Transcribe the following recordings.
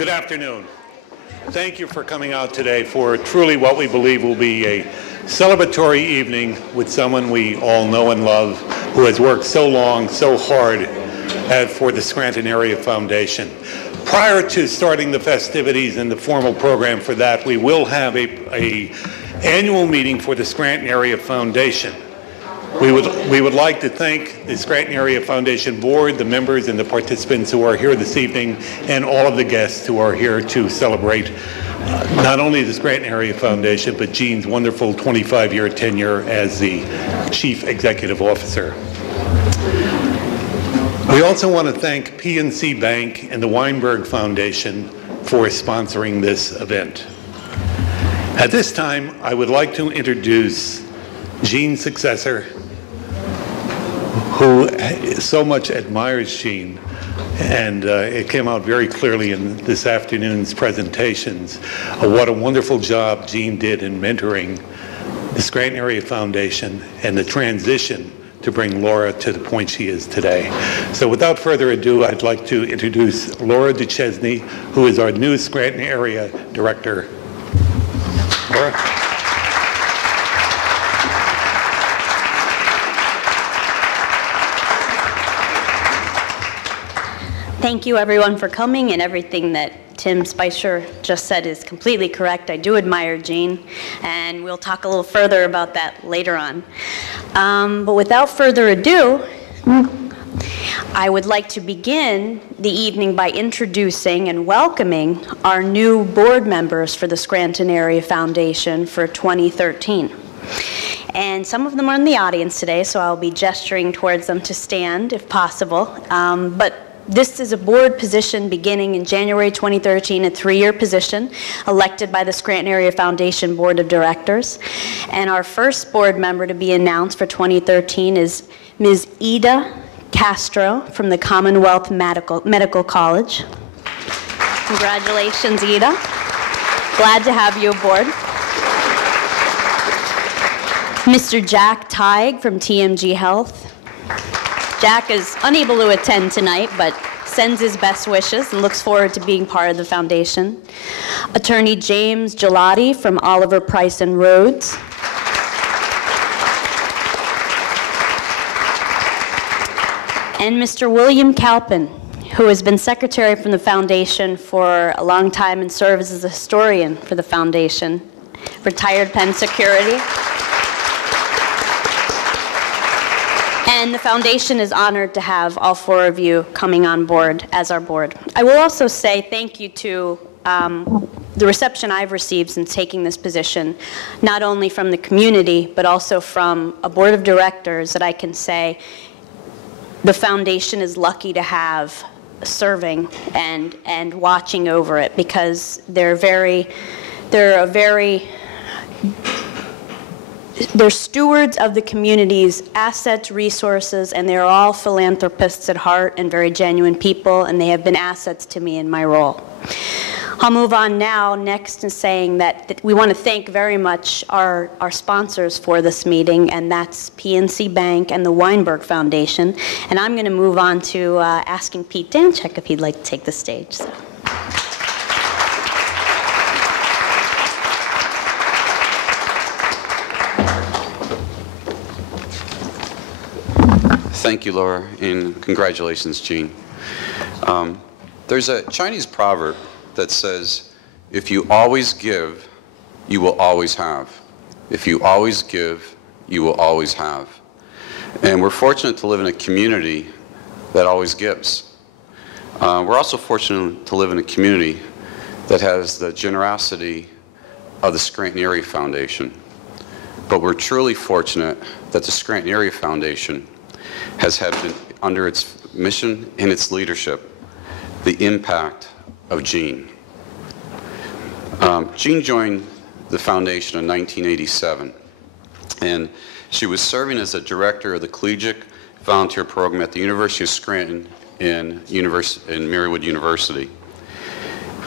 Good afternoon. Thank you for coming out today for truly what we believe will be a celebratory evening with someone we all know and love who has worked so long, so hard for the Scranton Area Foundation. Prior to starting the festivities and the formal program for that, we will have a annual meeting for the Scranton Area Foundation. We would like to thank the Scranton Area Foundation Board, the members and the participants who are here this evening, and all of the guests who are here to celebrate not only the Scranton Area Foundation, but Gene's wonderful 25-year tenure as the Chief Executive Officer. We also want to thank PNC Bank and the Weinberg Foundation for sponsoring this event. At this time, I would like to introduce Gene's successor, who so much admires Gene, and it came out very clearly in this afternoon's presentations of what a wonderful job Gene did in mentoring the Scranton Area Foundation and the transition to bring Laura to the point she is today. So without further ado, I'd like to introduce Laura Duchesne, who is our new Scranton Area Director. Laura? Thank you, everyone, for coming, and everything that Tim Spicer just said is completely correct. I do admire Gene, and we'll talk a little further about that later on. But without further ado, I would like to begin the evening by introducing and welcoming our new board members for the Scranton Area Foundation for 2013. And some of them are in the audience today, so I'll be gesturing towards them to stand if possible. But this is a board position beginning in January 2013, a 3-year position elected by the Scranton Area Foundation Board of Directors. And our first board member to be announced for 2013 is Ms. Ida Castro from the Commonwealth Medical College. Congratulations, Ida. Glad to have you aboard. Mr. Jack Teig from TMG Health. Jack is unable to attend tonight, but sends his best wishes and looks forward to being part of the foundation. Attorney James Gelati from Oliver Price and Rhodes. And Mr. William Calpin, who has been secretary from the foundation for a long time and serves as a historian for the foundation. Retired Penn Security. And the foundation is honored to have all 4 of you coming on board as our board. I will also say thank you to the reception I've received since taking this position, not only from the community, but also from a board of directors that I can say the foundation is lucky to have serving and watching over it, because they're stewards of the community's assets, resources, and they're all philanthropists at heart and very genuine people, and they have been assets to me in my role. I'll move on now next to saying that we want to thank very much our sponsors for this meeting, and that's PNC Bank and the Weinberg Foundation. And I'm going to move on to asking Pete Danchek if he'd like to take the stage. So. Thank you, Laura, and congratulations, Gene. There's a Chinese proverb that says, if you always give, you will always have. If you always give, you will always have. And we're fortunate to live in a community that always gives. We're also fortunate to live in a community that has the generosity of the Scranton Area Foundation. But we're truly fortunate that the Scranton Area Foundation has had, under its mission and its leadership, the impact of Gene. Gene joined the foundation in 1987, and she was serving as a director of the Collegiate Volunteer Program at the University of Scranton in Marywood University.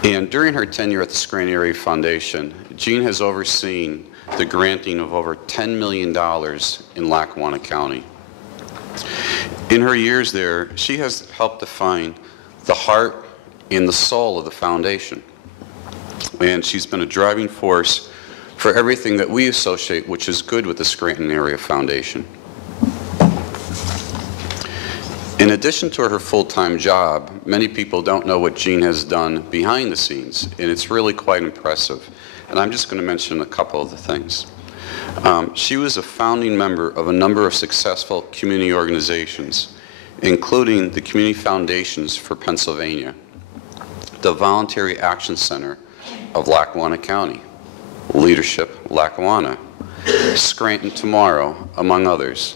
And during her tenure at the Scranton Area Foundation, Gene has overseen the granting of over $10 million in Lackawanna County. In her years there, she has helped define the heart and the soul of the foundation. And she's been a driving force for everything that we associate, which is good with the Scranton Area Foundation. In addition to her full-time job, many people don't know what Jean has done behind the scenes, and it's really quite impressive. And I'm just going to mention a couple of the things. She was a founding member of a number of successful community organizations, including the Community Foundations for Pennsylvania, the Voluntary Action Center of Lackawanna County, Leadership Lackawanna, Scranton Tomorrow, among others.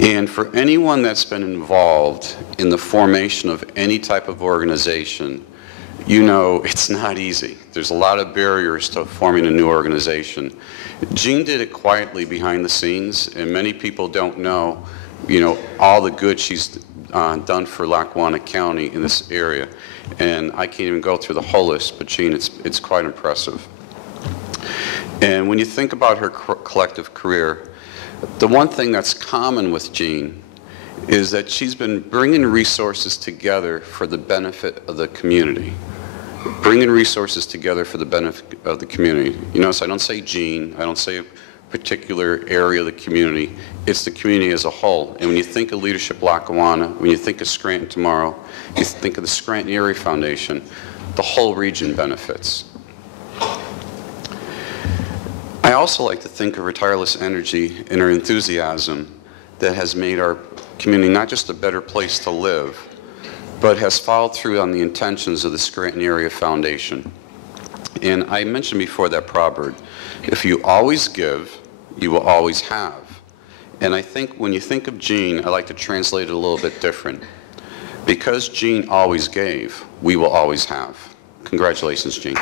And for anyone that's been involved in the formation of any type of organization, you know it's not easy. There's a lot of barriers to forming a new organization. Jean did it quietly behind the scenes, and many people don't know, all the good she's done for Lackawanna County in this area. And I can't even go through the whole list, but Jean, it's quite impressive. And when you think about her collective career, the one thing that's common with Jean is that she's been bringing resources together for the benefit of the community. Bringing resources together for the benefit of the community. So I don't say Jean, I don't say a particular area of the community. It's the community as a whole. And when you think of Leadership Lackawanna, when you think of Scranton Tomorrow, you think of the Scranton Area Foundation, the whole region benefits. I also like to think of her tireless energy and her enthusiasm that has made our community not just a better place to live, but has followed through on the intentions of the Scranton Area Foundation. And I mentioned before that proverb, if you always give, you will always have. And I think when you think of Jean, I like to translate it a little bit different. Because Jean always gave, we will always have. Congratulations, Jean.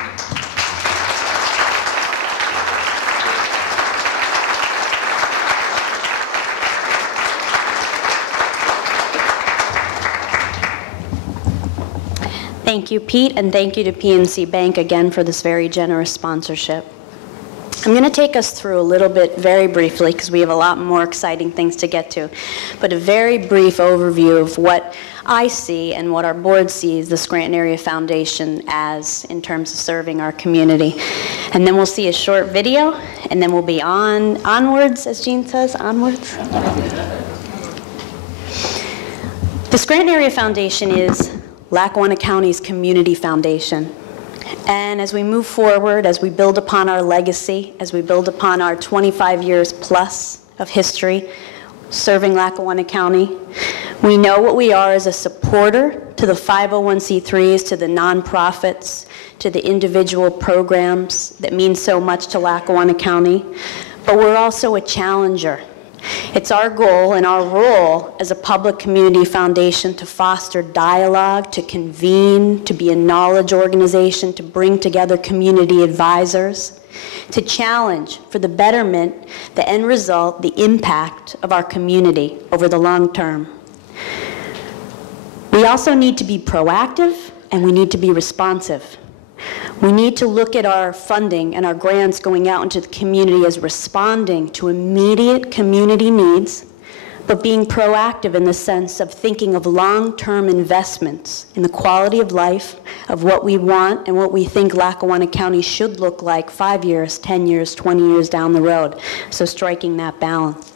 Thank you, Pete, and thank you to PNC Bank again for this very generous sponsorship. I'm going to take us through a little bit very briefly because we have a lot more exciting things to get to, but a very brief overview of what I see and what our board sees the Scranton Area Foundation as in terms of serving our community. And then we'll see a short video, and then we'll be onwards, as Jean says, onwards. The Scranton Area Foundation is Lackawanna County's community foundation. And as we move forward, as we build upon our legacy, as we build upon our 25 years plus of history serving Lackawanna County, we know what we are as a supporter to the 501c3s, to the nonprofits, to the individual programs that mean so much to Lackawanna County, but we're also a challenger. It's our goal and our role as a public community foundation to foster dialogue, to convene, to be a knowledge organization, to bring together community advisors, to challenge for the betterment, the end result, the impact of our community over the long term. We also need to be proactive and we need to be responsive. We need to look at our funding and our grants going out into the community as responding to immediate community needs, but being proactive in the sense of thinking of long-term investments in the quality of life of what we want and what we think Lackawanna County should look like 5 years, 10 years, 20 years down the road. So striking that balance.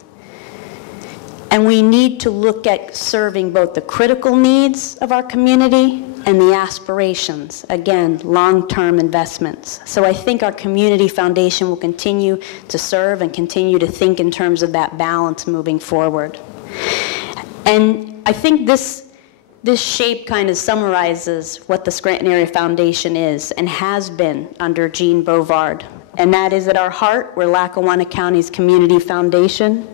And we need to look at serving both the critical needs of our community and the aspirations, again, long-term investments. So I think our community foundation will continue to serve and continue to think in terms of that balance moving forward. And I think this shape kind of summarizes what the Scranton Area Foundation is and has been under Jean Bovard. And that is at our heart, we're Lackawanna County's community foundation.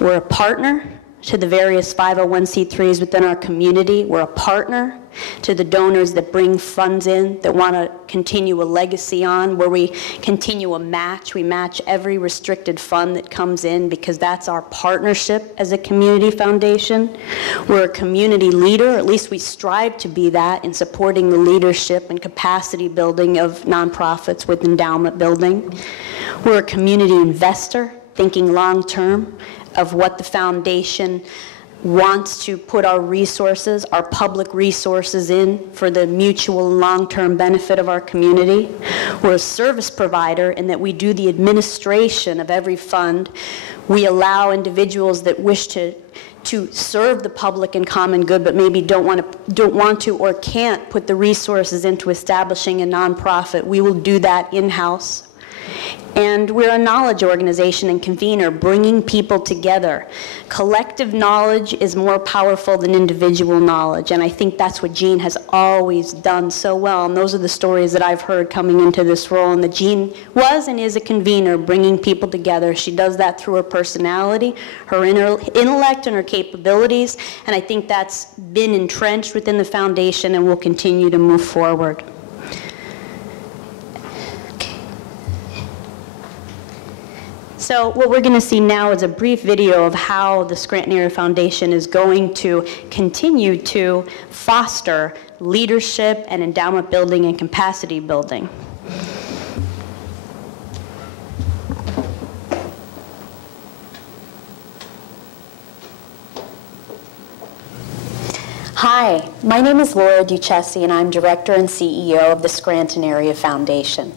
We're a partner to the various 501c3s within our community. We're a partner to the donors that bring funds in, that want to continue a legacy on, where we continue a match. We match every restricted fund that comes in because that's our partnership as a community foundation. We're a community leader, or at least we strive to be that, in supporting the leadership and capacity building of nonprofits with endowment building. We're a community investor, thinking long-term of what the foundation wants to put our resources, our public resources in for the mutual and long-term benefit of our community. We're a service provider in that we do the administration of every fund. We allow individuals that wish to serve the public and common good but maybe don't want to or can't put the resources into establishing a nonprofit. We will do that in-house. And we're a knowledge organization and convener, bringing people together. Collective knowledge is more powerful than individual knowledge, and I think that's what Jean has always done so well, and those are the stories that I've heard coming into this role, and that Jean was and is a convener, bringing people together. She does that through her personality, her intellect, and her capabilities, and I think that's been entrenched within the foundation and will continue to move forward. So what we're going to see now is a brief video of how the Scranton Area Foundation is going to continue to foster leadership and endowment building and capacity building. Hi, my name is Laura Duchessi, and I'm Director and CEO of the Scranton Area Foundation.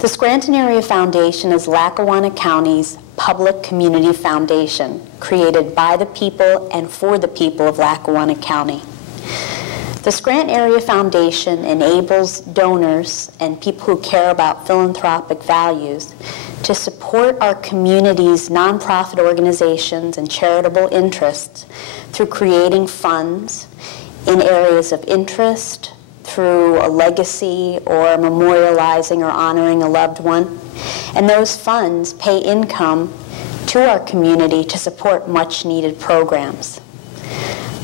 The Scranton Area Foundation is Lackawanna County's public community foundation, created by the people and for the people of Lackawanna County. The Scranton Area Foundation enables donors and people who care about philanthropic values to support our community's nonprofit organizations and charitable interests through creating funds in areas of interest, through a legacy or memorializing or honoring a loved one. And those funds pay income to our community to support much needed programs.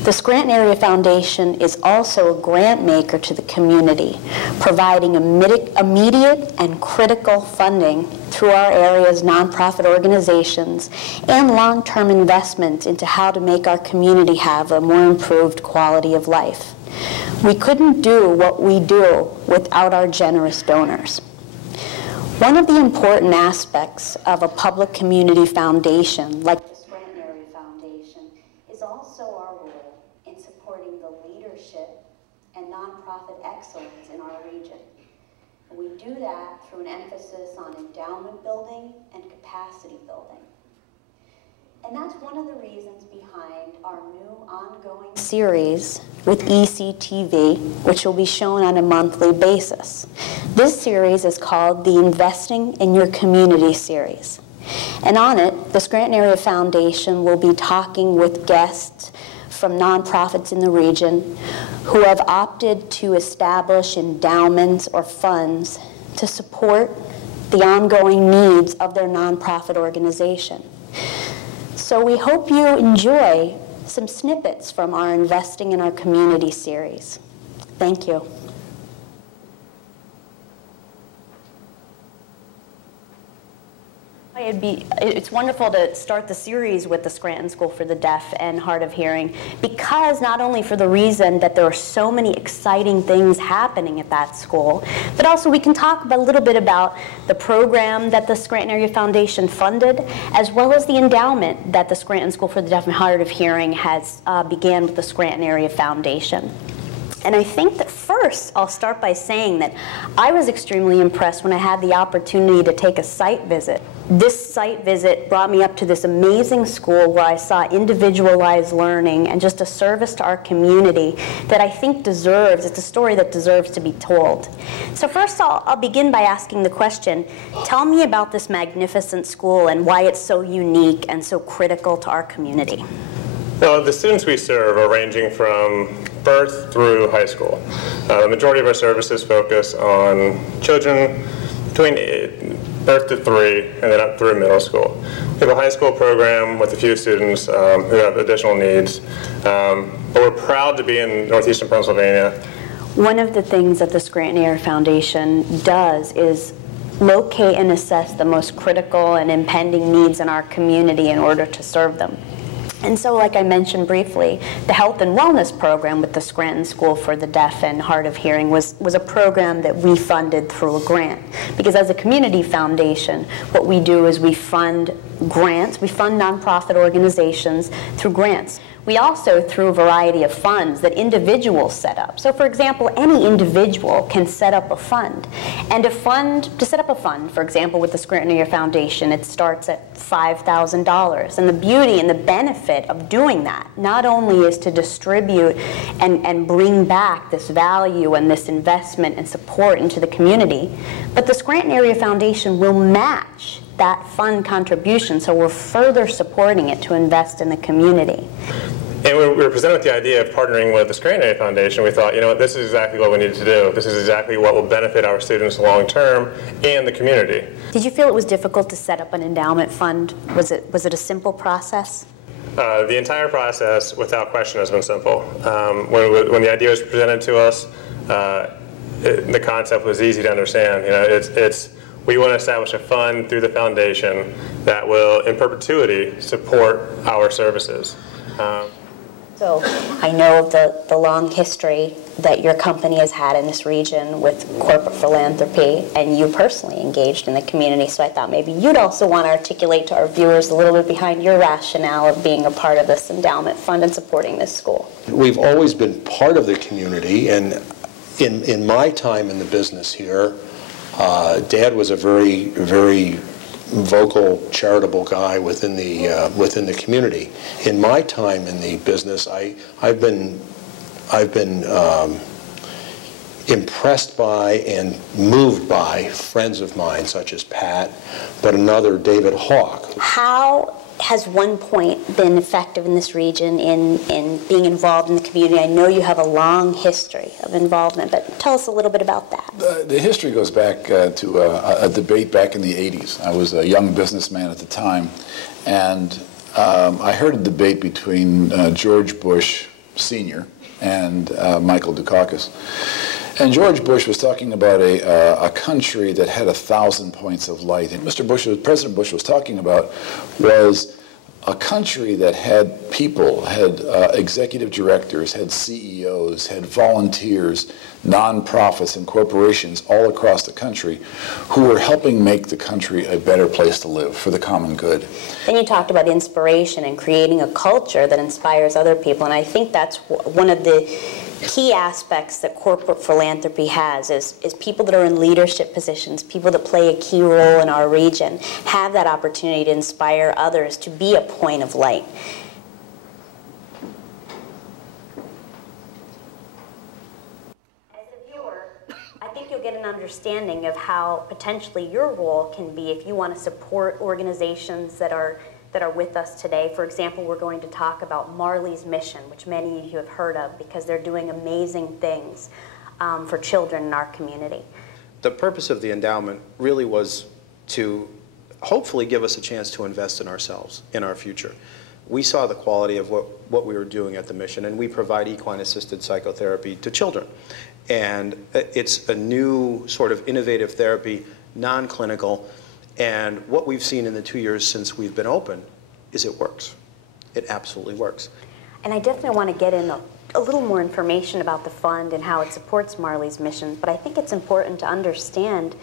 The Scranton Area Foundation is also a grant maker to the community, providing immediate and critical funding through our area's nonprofit organizations and long-term investment into how to make our community have a more improved quality of life. We couldn't do what we do without our generous donors. One of the important aspects of a public community foundation like the Scranton Area Foundation is also our role in supporting the leadership and nonprofit excellence in our region. And we do that through an emphasis on endowment building and capacity building. And that's one of the reasons behind our new ongoing series with ECTV, which will be shown on a monthly basis. This series is called the Investing in Your Community series. And on it, the Scranton Area Foundation will be talking with guests from nonprofits in the region who have opted to establish endowments or funds to support the ongoing needs of their nonprofit organization. So we hope you enjoy some snippets from our Investing in Our Community series. Thank you. It's wonderful to start the series with the Scranton School for the Deaf and Hard of Hearing, because not only for the reason that there are so many exciting things happening at that school, but also we can talk a little bit about the program that the Scranton Area Foundation funded, as well as the endowment that the Scranton School for the Deaf and Hard of Hearing has began with the Scranton Area Foundation. And I think that first, I'll start by saying that I was extremely impressed when I had the opportunity to take a site visit. This site visit brought me up to this amazing school where I saw individualized learning and just a service to our community that I think deserves, it's a story that deserves to be told. So first I'll begin by asking the question, tell me about this magnificent school and why it's so unique and so critical to our community. Well, the students we serve are ranging from birth through high school. The majority of our services focus on children between birth to 3 and then up through middle school. We have a high school program with a few students who have additional needs, but we're proud to be in northeastern Pennsylvania. One of the things that the Scranton Area Foundation does is locate and assess the most critical and impending needs in our community in order to serve them. And so, like I mentioned briefly, the health and wellness program with the Scranton School for the Deaf and Hard of Hearing was a program that we funded through a grant. Because as a community foundation, what we do is we fund grants, we fund nonprofit organizations through grants. We also, through a variety of funds that individuals set up. So for example, any individual can set up a fund. And to set up a fund, for example, with the Scranton Foundation, it starts at $5,000. And the beauty and the benefit of doing that not only is to distribute and bring back this value and this investment and support into the community, but the Scranton Area Foundation will match that fund contribution, so we're further supporting it to invest in the community. And when we were presented with the idea of partnering with the Scranton Area Foundation, we thought, you know what, this is exactly what we needed to do. This is exactly what will benefit our students long term and the community. Did you feel it was difficult to set up an endowment fund? Was it a simple process? The entire process, without question, has been simple. When the idea was presented to us, the concept was easy to understand. You know, we want to establish a fund through the foundation that will, in perpetuity, support our services. So I know of the long history that your company has had in this region with corporate philanthropy, and you personally engaged in the community, so I thought maybe you'd also want to articulate to our viewers a little bit behind your rationale of being a part of this endowment fund and supporting this school. We've always been part of the community, and in my time in the business here, Dad was a very, very vocal, charitable guy within the community. In my time in the business, I've been impressed by and moved by friends of mine, such as Pat, but another, David Hawk. How has One Point been effective in this region in being involved in the community? I know you have a long history of involvement, but tell us a little bit about that. The history goes back to a debate back in the 80s. I was a young businessman at the time, and I heard a debate between George Bush Sr. and Michael Dukakis. And George Bush was talking about a country that had 1,000 points of light. And President Bush was talking about was a country that had people, had executive directors, had CEOs, had volunteers, nonprofits and corporations all across the country who were helping make the country a better place to live for the common good. Then you talked about inspiration and creating a culture that inspires other people, and I think that's one of the key aspects that corporate philanthropy has is people that are in leadership positions, people that play a key role in our region, have that opportunity to inspire others to be a point of light. As a viewer, I think you'll get an understanding of how potentially your role can be if you want to support organizations that are with us today. For example, we're going to talk about Marley's Mission, which many of you have heard of because they're doing amazing things for children in our community. The purpose of the endowment really was to hopefully give us a chance to invest in ourselves, in our future. We saw the quality of what we were doing at the mission, and we provide equine-assisted psychotherapy to children. And it's a new sort of innovative therapy, non-clinical. And what we've seen in the 2 years since we've been open is it works. It absolutely works. And I definitely want to get in a little more information about the fund and how it supports Marley's Mission, but I think it's important to understand,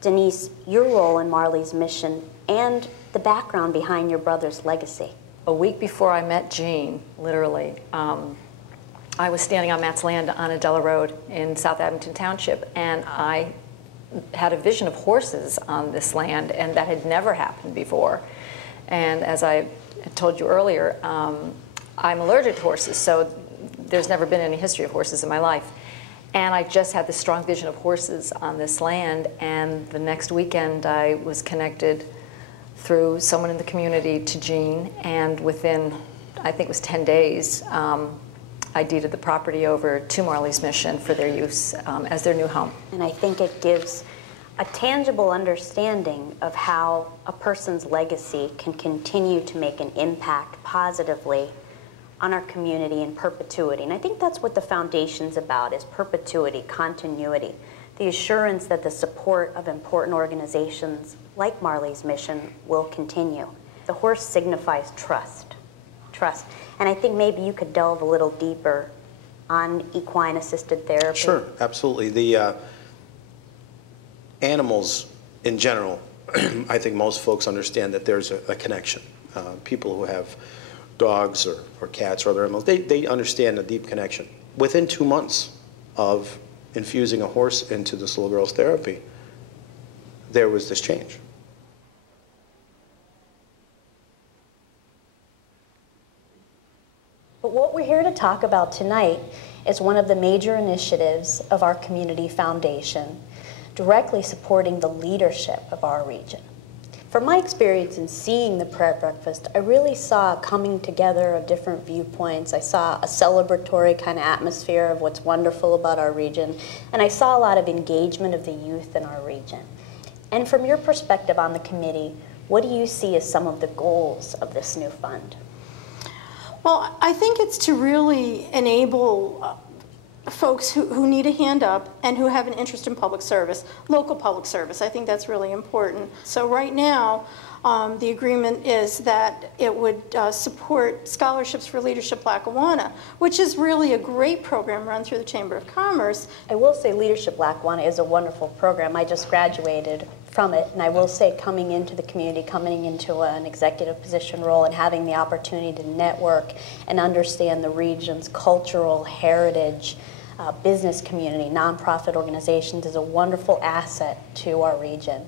Denise, your role in Marley's Mission and the background behind your brother's legacy. A week before I met Jean, literally, I was standing on Matt's land on Adela Road in South Abington Township, and I had a vision of horses on this land, and that had never happened before. And as I told you earlier, I'm allergic to horses, so there's never been any history of horses in my life. And I just had this strong vision of horses on this land, and the next weekend I was connected through someone in the community to Jean, and within, I think it was 10 days, I deeded the property over to Marley's Mission for their use as their new home. And I think it gives a tangible understanding of how a person's legacy can continue to make an impact positively on our community in perpetuity. And I think that's what the foundation's about, is perpetuity, continuity, the assurance that the support of important organizations like Marley's Mission will continue. The horse signifies trust. And I think maybe you could delve a little deeper on equine-assisted therapy. Sure, absolutely. The animals in general, I think most folks understand that there's a connection. People who have dogs or cats or other animals, they understand a deep connection. Within 2 months of infusing a horse into this little girl's therapy, there was this change. But what we're here to talk about tonight is one of the major initiatives of our community foundation, directly supporting the leadership of our region. From my experience in seeing the prayer breakfast, I really saw a coming together of different viewpoints. I saw a celebratory kind of atmosphere of what's wonderful about our region, and I saw a lot of engagement of the youth in our region. And from your perspective on the committee, what do you see as some of the goals of this new fund? Well, I think it's to really enable folks who need a hand up and who have an interest in public service, local public service. I think that's really important. So right now, the agreement is that it would support scholarships for Leadership Lackawanna, which is really a great program run through the Chamber of Commerce. I will say Leadership Lackawanna is a wonderful program. I just graduated from it, and I will say coming into the community, coming into an executive position role and having the opportunity to network and understand the region's cultural heritage, business community, nonprofit organizations is a wonderful asset to our region.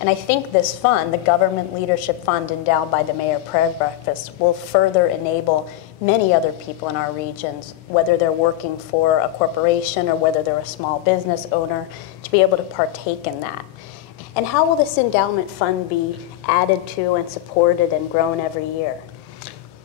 And I think this fund, the Government Leadership Fund endowed by the Mayor Prayer Breakfast, will further enable many other people in our regions, whether they're working for a corporation or whether they're a small business owner, to be able to partake in that. And how will this endowment fund be added to and supported and grown every year?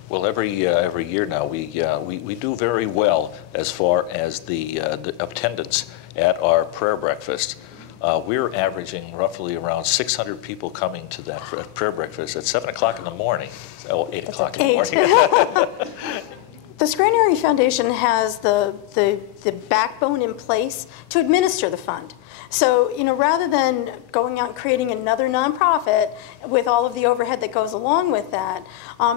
Well, every year now we do very well as far as the attendance at our prayer breakfast. We're averaging roughly around 600 people coming to that prayer breakfast at 7 o'clock in the morning. Oh, 8 o'clock in the morning. The Scranton Area Foundation has the backbone in place to administer the fund. So, rather than going out and creating another nonprofit with all of the overhead that goes along with that,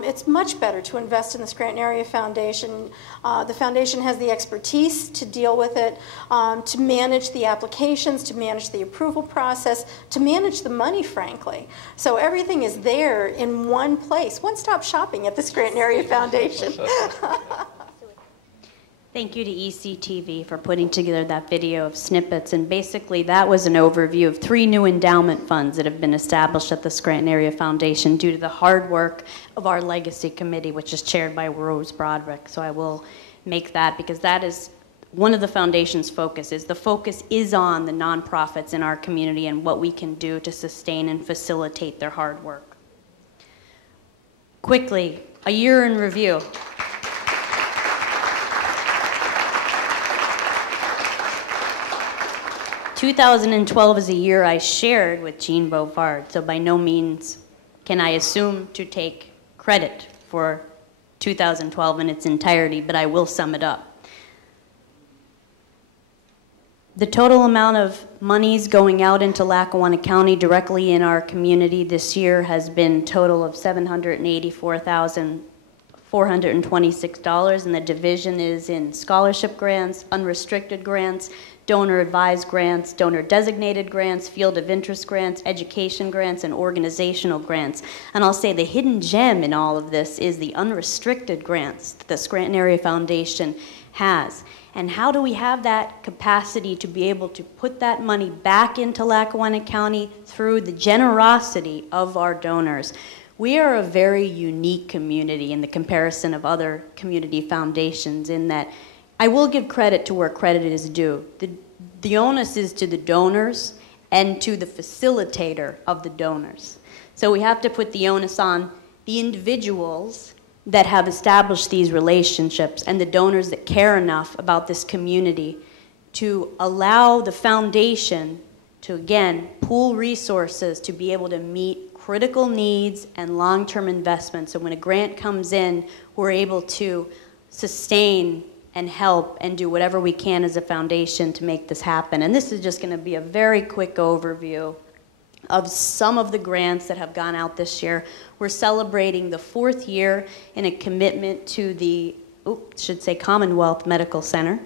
it's much better to invest in the Scranton Area Foundation. The foundation has the expertise to deal with it, to manage the applications, to manage the approval process, to manage the money, frankly. So everything is there in one place, one-stop shopping at the Scranton Area Foundation. Thank you to ECTV for putting together that video of snippets, and basically that was an overview of 3 new endowment funds that have been established at the Scranton Area Foundation due to the hard work of our Legacy Committee, which is chaired by Rose Broderick. So I will make that, because that is one of the foundation's focuses. The focus is on the nonprofits in our community and what we can do to sustain and facilitate their hard work. Quickly, a year in review. 2012 is a year I shared with Jean Beauvard, so by no means can I assume to take credit for 2012 in its entirety, but I will sum it up. The total amount of monies going out into Lackawanna County directly in our community this year has been a total of $784,426, and the division is in scholarship grants, unrestricted grants, donor-advised grants, donor-designated grants, field of interest grants, education grants, and organizational grants. And I'll say the hidden gem in all of this is the unrestricted grants that the Scranton Area Foundation has. And how do we have that capacity to be able to put that money back into Lackawanna County through the generosity of our donors? We are a very unique community in the comparison of other community foundations in that I will give credit to where credit is due. The onus is to the donors and to the facilitator of the donors. So we have to put the onus on the individuals that have established these relationships and the donors that care enough about this community to allow the foundation to, again, pool resources to be able to meet critical needs and long-term investments. So when a grant comes in, we're able to sustain and help and do whatever we can as a foundation to make this happen. And this is just going to be a very quick overview of some of the grants that have gone out this year. We're celebrating the 4th year in a commitment to the, Commonwealth Medical Center.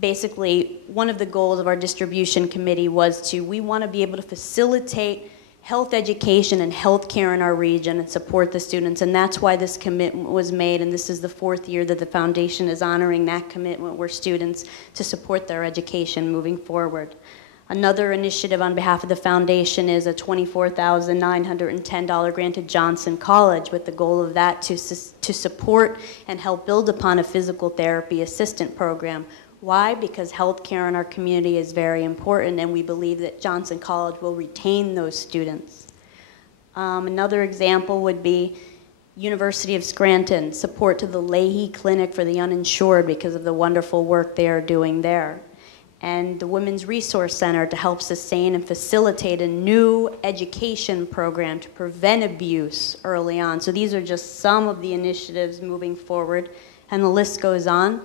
Basically, one of the goals of our distribution committee was we want to be able to facilitate health education and health care in our region and support the students. And that's why this commitment was made. And this is the 4th year that the foundation is honoring that commitment with students to support their education moving forward. Another initiative on behalf of the foundation is a $24,910 grant to Johnson College, with the goal of that to support and help build upon a physical therapy assistant program. Why? Because healthcare in our community is very important, and we believe that Johnson College will retain those students. Another example would be University of Scranton, support to the Leahy Clinic for the Uninsured because of the wonderful work they are doing there. And the Women's Resource Center to help sustain and facilitate a new education program to prevent abuse early on. So these are just some of the initiatives moving forward, and the list goes on.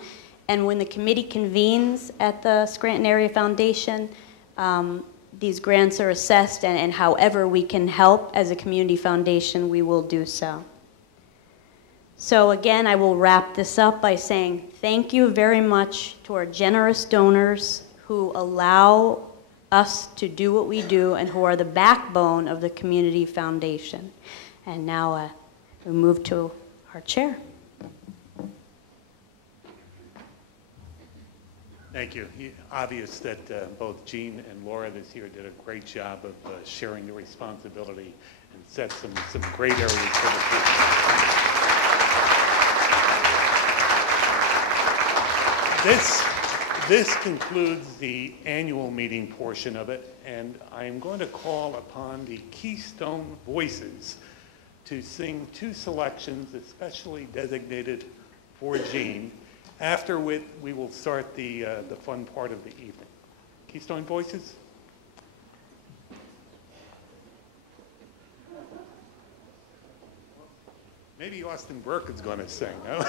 And when the committee convenes at the Scranton Area Foundation, these grants are assessed, and however we can help as a community foundation, we will do so. So again, I will wrap this up by saying thank you very much to our generous donors who allow us to do what we do and who are the backbone of the community foundation. And now we move to our chair. Thank you. Obvious that both Jean and Laura this year did a great job of sharing the responsibility and set some great areas for the future. This concludes the annual meeting portion of it, and I am going to call upon the Keystone Voices to sing 2 selections especially designated for Jean, after which we will start the fun part of the evening. Keystone Voices? Maybe Austin Burke is going to sing. Huh?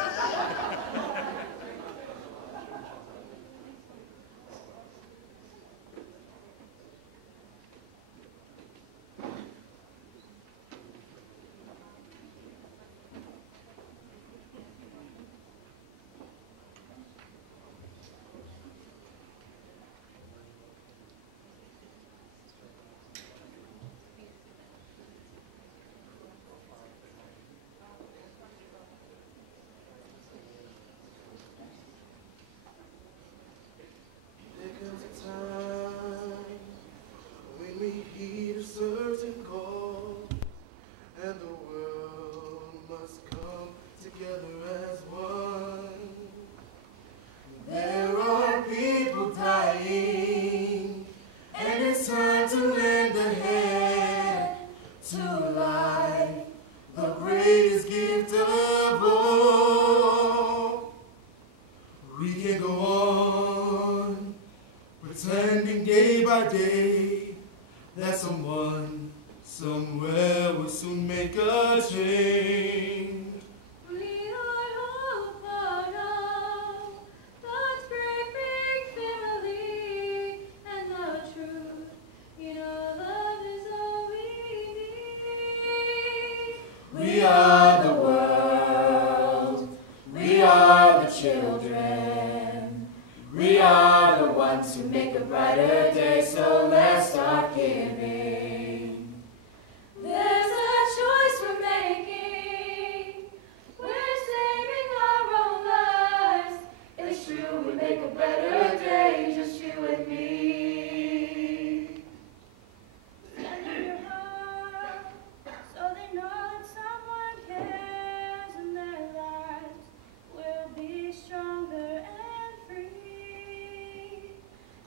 Stronger and free.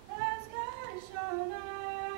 That's God is showing us.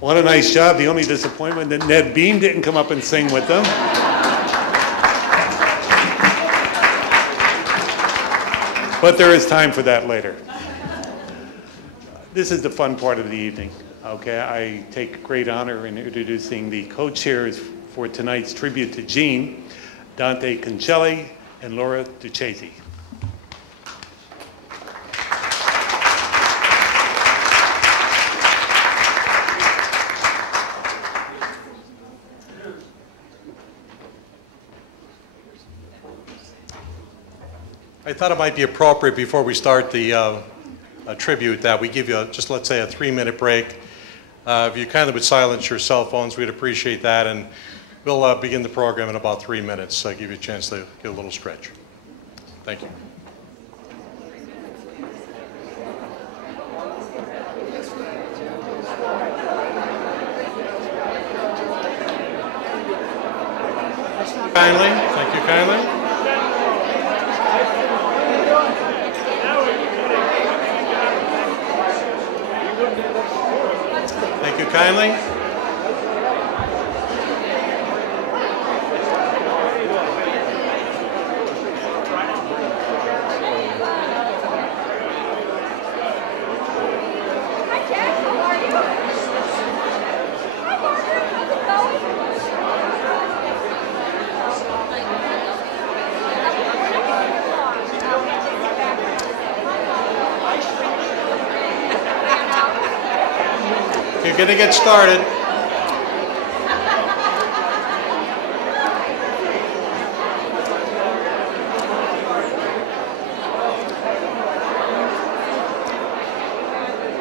What a nice job. The only disappointment that Ned Bean didn't come up and sing with them. But there is time for that later. This is the fun part of the evening. Okay, I take great honor in introducing the co-chairs for tonight's tribute to Gene, Dante Cancelli and Laura Duchesi. I thought it might be appropriate before we start the tribute that we give you just, let's say, a 3-minute break. If you kindly would silence your cell phones, we'd appreciate that, and we'll begin the program in about 3 minutes. Give you a chance to get a little stretch. Thank you. Kindly, thank you kindly. Thank you kindly. You're going to get started.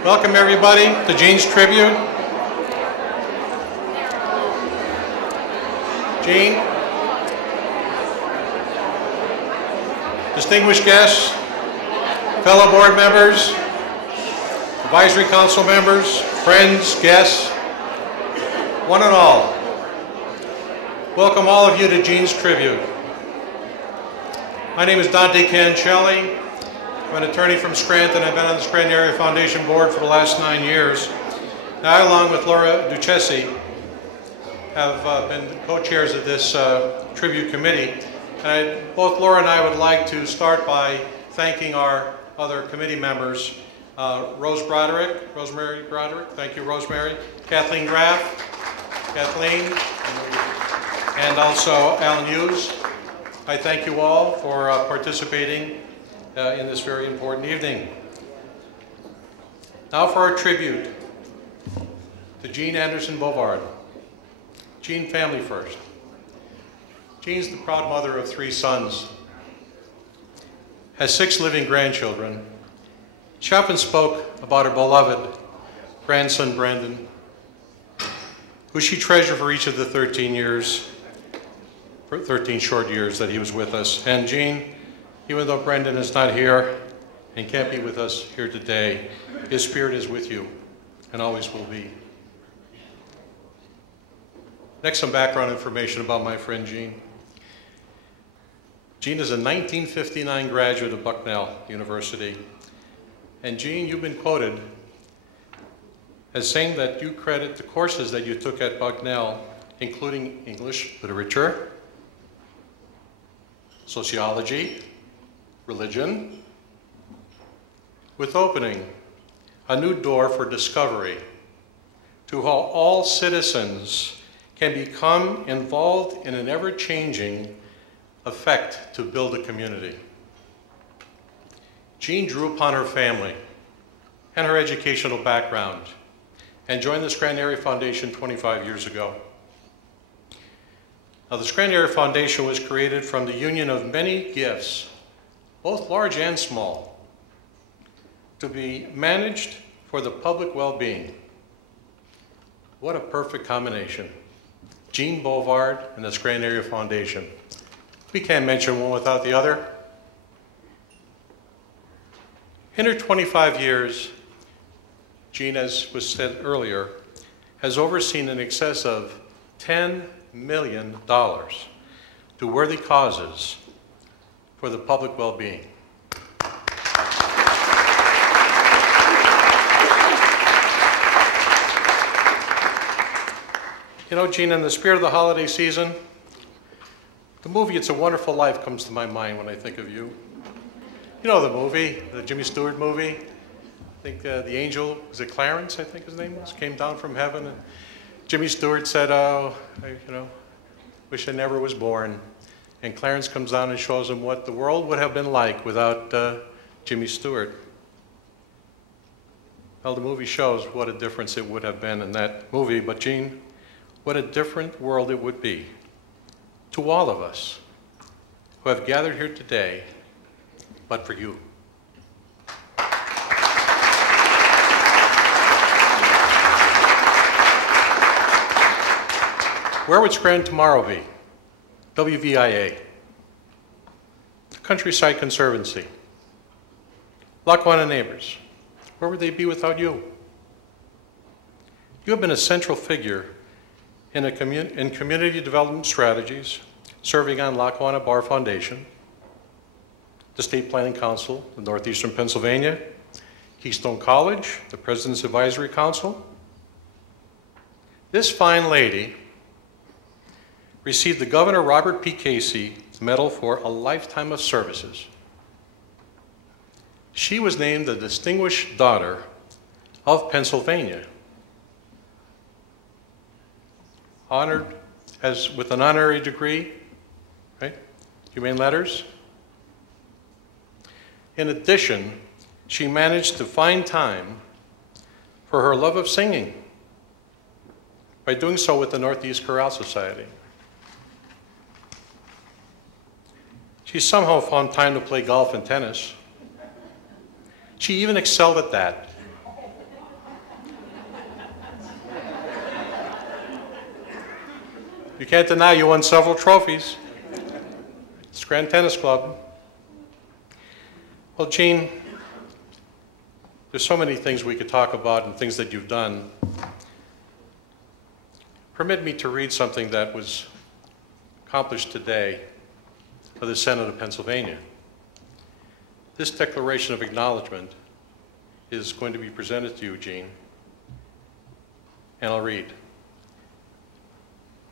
Welcome everybody to Gene's tribute. Gene, distinguished guests, fellow board members, advisory council members, friends, guests, one and all, welcome all of you to Gene's tribute. My name is Dante Cancelli. I'm an attorney from Scranton. I've been on the Scranton Area Foundation Board for the last 9 years. I, along with Laura Duchesi, have been co-chairs of this tribute committee. And both Laura and I would like to start by thanking our other committee members. Rosemary Broderick, thank you, Rosemary. Kathleen Graff, Kathleen, and also Alan Hughes. I thank you all for participating in this very important evening. Now for our tribute to Jean Anderson Bovard. Jean, family first. Jean's the proud mother of 3 sons, has 6 living grandchildren. She often spoke about her beloved grandson, Brandon, who she treasured for each of the 13 short years that he was with us. And Jean, even though Brandon is not here and can't be with us here today, his spirit is with you and always will be. Next, some background information about my friend Jean. Jean is a 1959 graduate of Bucknell University. And Jean, you've been quoted as saying that you credit the courses that you took at Bucknell, including English literature, sociology, religion, with opening a new door for discovery to how all citizens can become involved in an ever-changing effect to build a community. Jean drew upon her family and her educational background and joined the Scranton Area Foundation 25 years ago. Now, the Scranton Area Foundation was created from the union of many gifts, both large and small, to be managed for the public well-being. What a perfect combination. Jean Bovard and the Scranton Area Foundation. We can't mention one without the other. In her 25 years, Jean, as was said earlier, has overseen in excess of $10 million to worthy causes for the public well-being. You know, Gene, in the spirit of the holiday season, the movie It's a Wonderful Life comes to my mind when I think of you. You know the movie, the Jimmy Stewart movie. I think the angel, was it Clarence, I think his name was, came down from heaven. And Jimmy Stewart said, oh, wish I never was born. And Clarence comes down and shows him what the world would have been like without Jimmy Stewart. Well, the movie shows what a difference it would have been in that movie. But Gene, what a different world it would be to all of us who have gathered here today, but for you. Where would Scranton tomorrow be? WVIA, the Countryside Conservancy, Lackawanna Neighbors. Where would they be without you? You have been a central figure in community development strategies, serving on Lackawanna Bar Foundation, the State Planning Council of Northeastern Pennsylvania, Keystone College, the President's Advisory Council. This fine lady received the Governor Robert P. Casey Medal for a Lifetime of Services. She was named the Distinguished Daughter of Pennsylvania, honored with an honorary degree, right? Humane Letters. In addition, she managed to find time for her love of singing by doing so with the Northeast Chorale Society. She somehow found time to play golf and tennis. She even excelled at that. You can't deny you won several trophies. Scranton Tennis Club. Well, Gene, there's so many things we could talk about and things that you've done. Permit me to read something that was accomplished today for the Senate of Pennsylvania. This declaration of acknowledgement is going to be presented to you, Gene, and I'll read.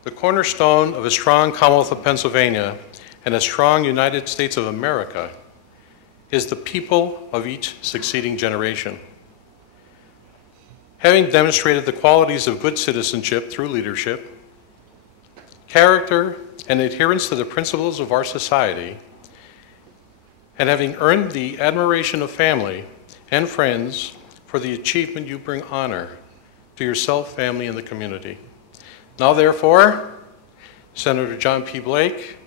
The cornerstone of a strong Commonwealth of Pennsylvania and a strong United States of America is the people of each succeeding generation. Having demonstrated the qualities of good citizenship through leadership, character, and adherence to the principles of our society, and having earned the admiration of family and friends for the achievement, you bring honor to yourself, family, and the community. Now, therefore, Senator John P. Blake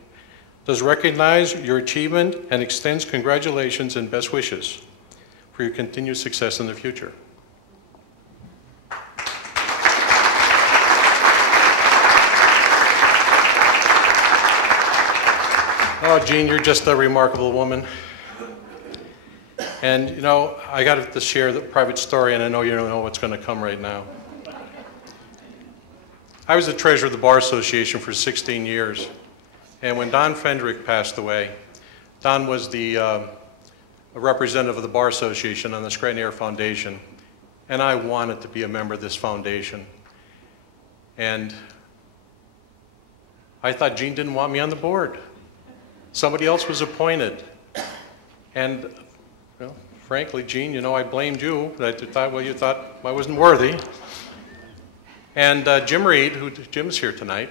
does recognize your achievement and extends congratulations and best wishes for your continued success in the future. Oh, Jean, you're just a remarkable woman. And, you know, I got to share the private story, and I know you don't know what's going to come right now. I was the treasurer of the Bar Association for 16 years. And when Don Fendrick passed away, Don was the representative of the Bar Association on the Scranton Air Foundation. And I wanted to be a member of this foundation. And I thought Jean didn't want me on the board. Somebody else was appointed. And well, frankly, Jean, you know, I blamed you. I thought, well, you thought I wasn't worthy. And Jim Reed, Jim's here tonight,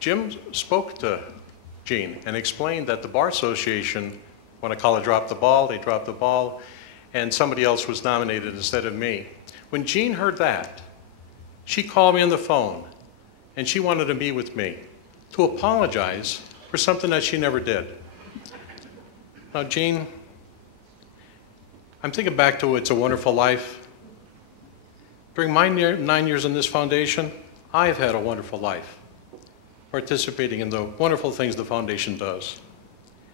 Jim spoke to Jean and explained that the Bar Association, when I call it dropped the ball, they dropped the ball, and somebody else was nominated instead of me. When Jean heard that, she called me on the phone, and she wanted to meet with me to apologize for something that she never did. Now, Jean, I'm thinking back to It's a Wonderful Life. During my 9 years in this foundation, I've had a wonderful life, participating in the wonderful things the foundation does.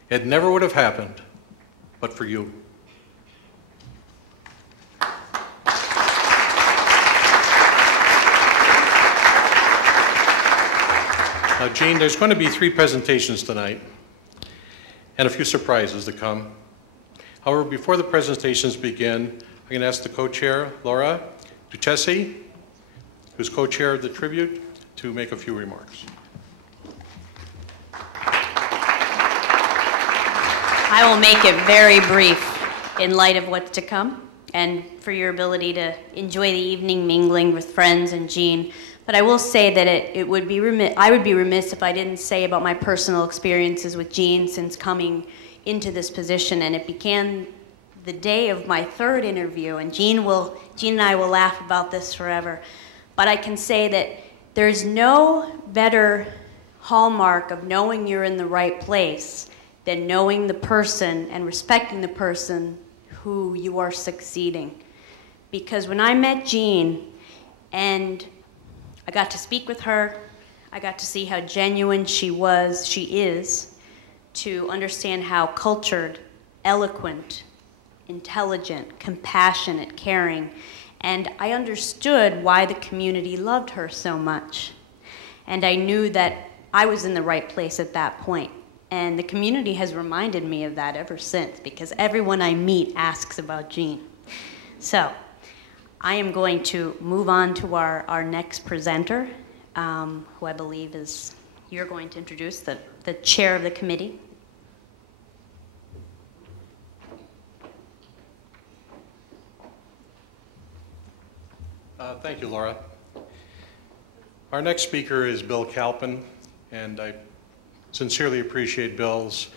It never would have happened but for you. Now, Jean, there's going to be 3 presentations tonight and a few surprises to come. However, before the presentations begin, I'm going to ask the co-chair, Laura Duchessi, who's co-chair of the tribute, to make a few remarks. I will make it very brief in light of what's to come and for your ability to enjoy the evening mingling with friends and Jean. But I will say that I would be remiss if I didn't say about my personal experiences with Jean since coming into this position. And it began the day of my third interview, and Jean and I will laugh about this forever. But I can say that there's no better hallmark of knowing you're in the right place than knowing the person and respecting the person who you are succeeding. Because when I met Jean and I got to speak with her, I got to see how genuine she is, to understand how cultured, eloquent, intelligent, compassionate, caring, and I understood why the community loved her so much. And I knew that I was in the right place at that point. And the community has reminded me of that ever since, because everyone I meet asks about Jean. So I am going to move on to our next presenter, who I believe you're going to introduce, the chair of the committee. Thank you, Laura. Our next speaker is Bill Kalpin, and I sincerely appreciate Bill's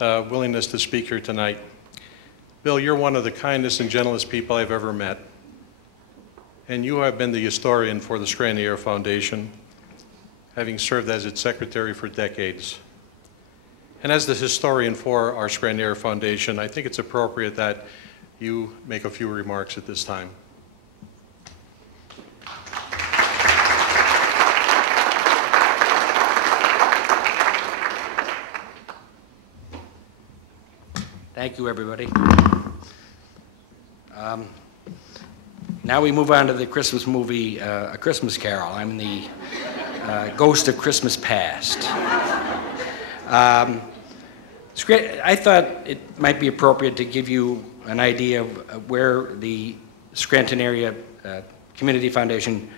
willingness to speak here tonight. Bill, you're one of the kindest and gentlest people I've ever met, and you have been the historian for the Scranton Foundation, having served as its secretary for decades. And as the historian for our Scranton Foundation, I think it's appropriate that you make a few remarks at this time. Thank you, everybody. Now we move on to the Christmas movie, A Christmas Carol. I'm the ghost of Christmas past. I thought it might be appropriate to give you an idea of where the Scranton Area Community Foundation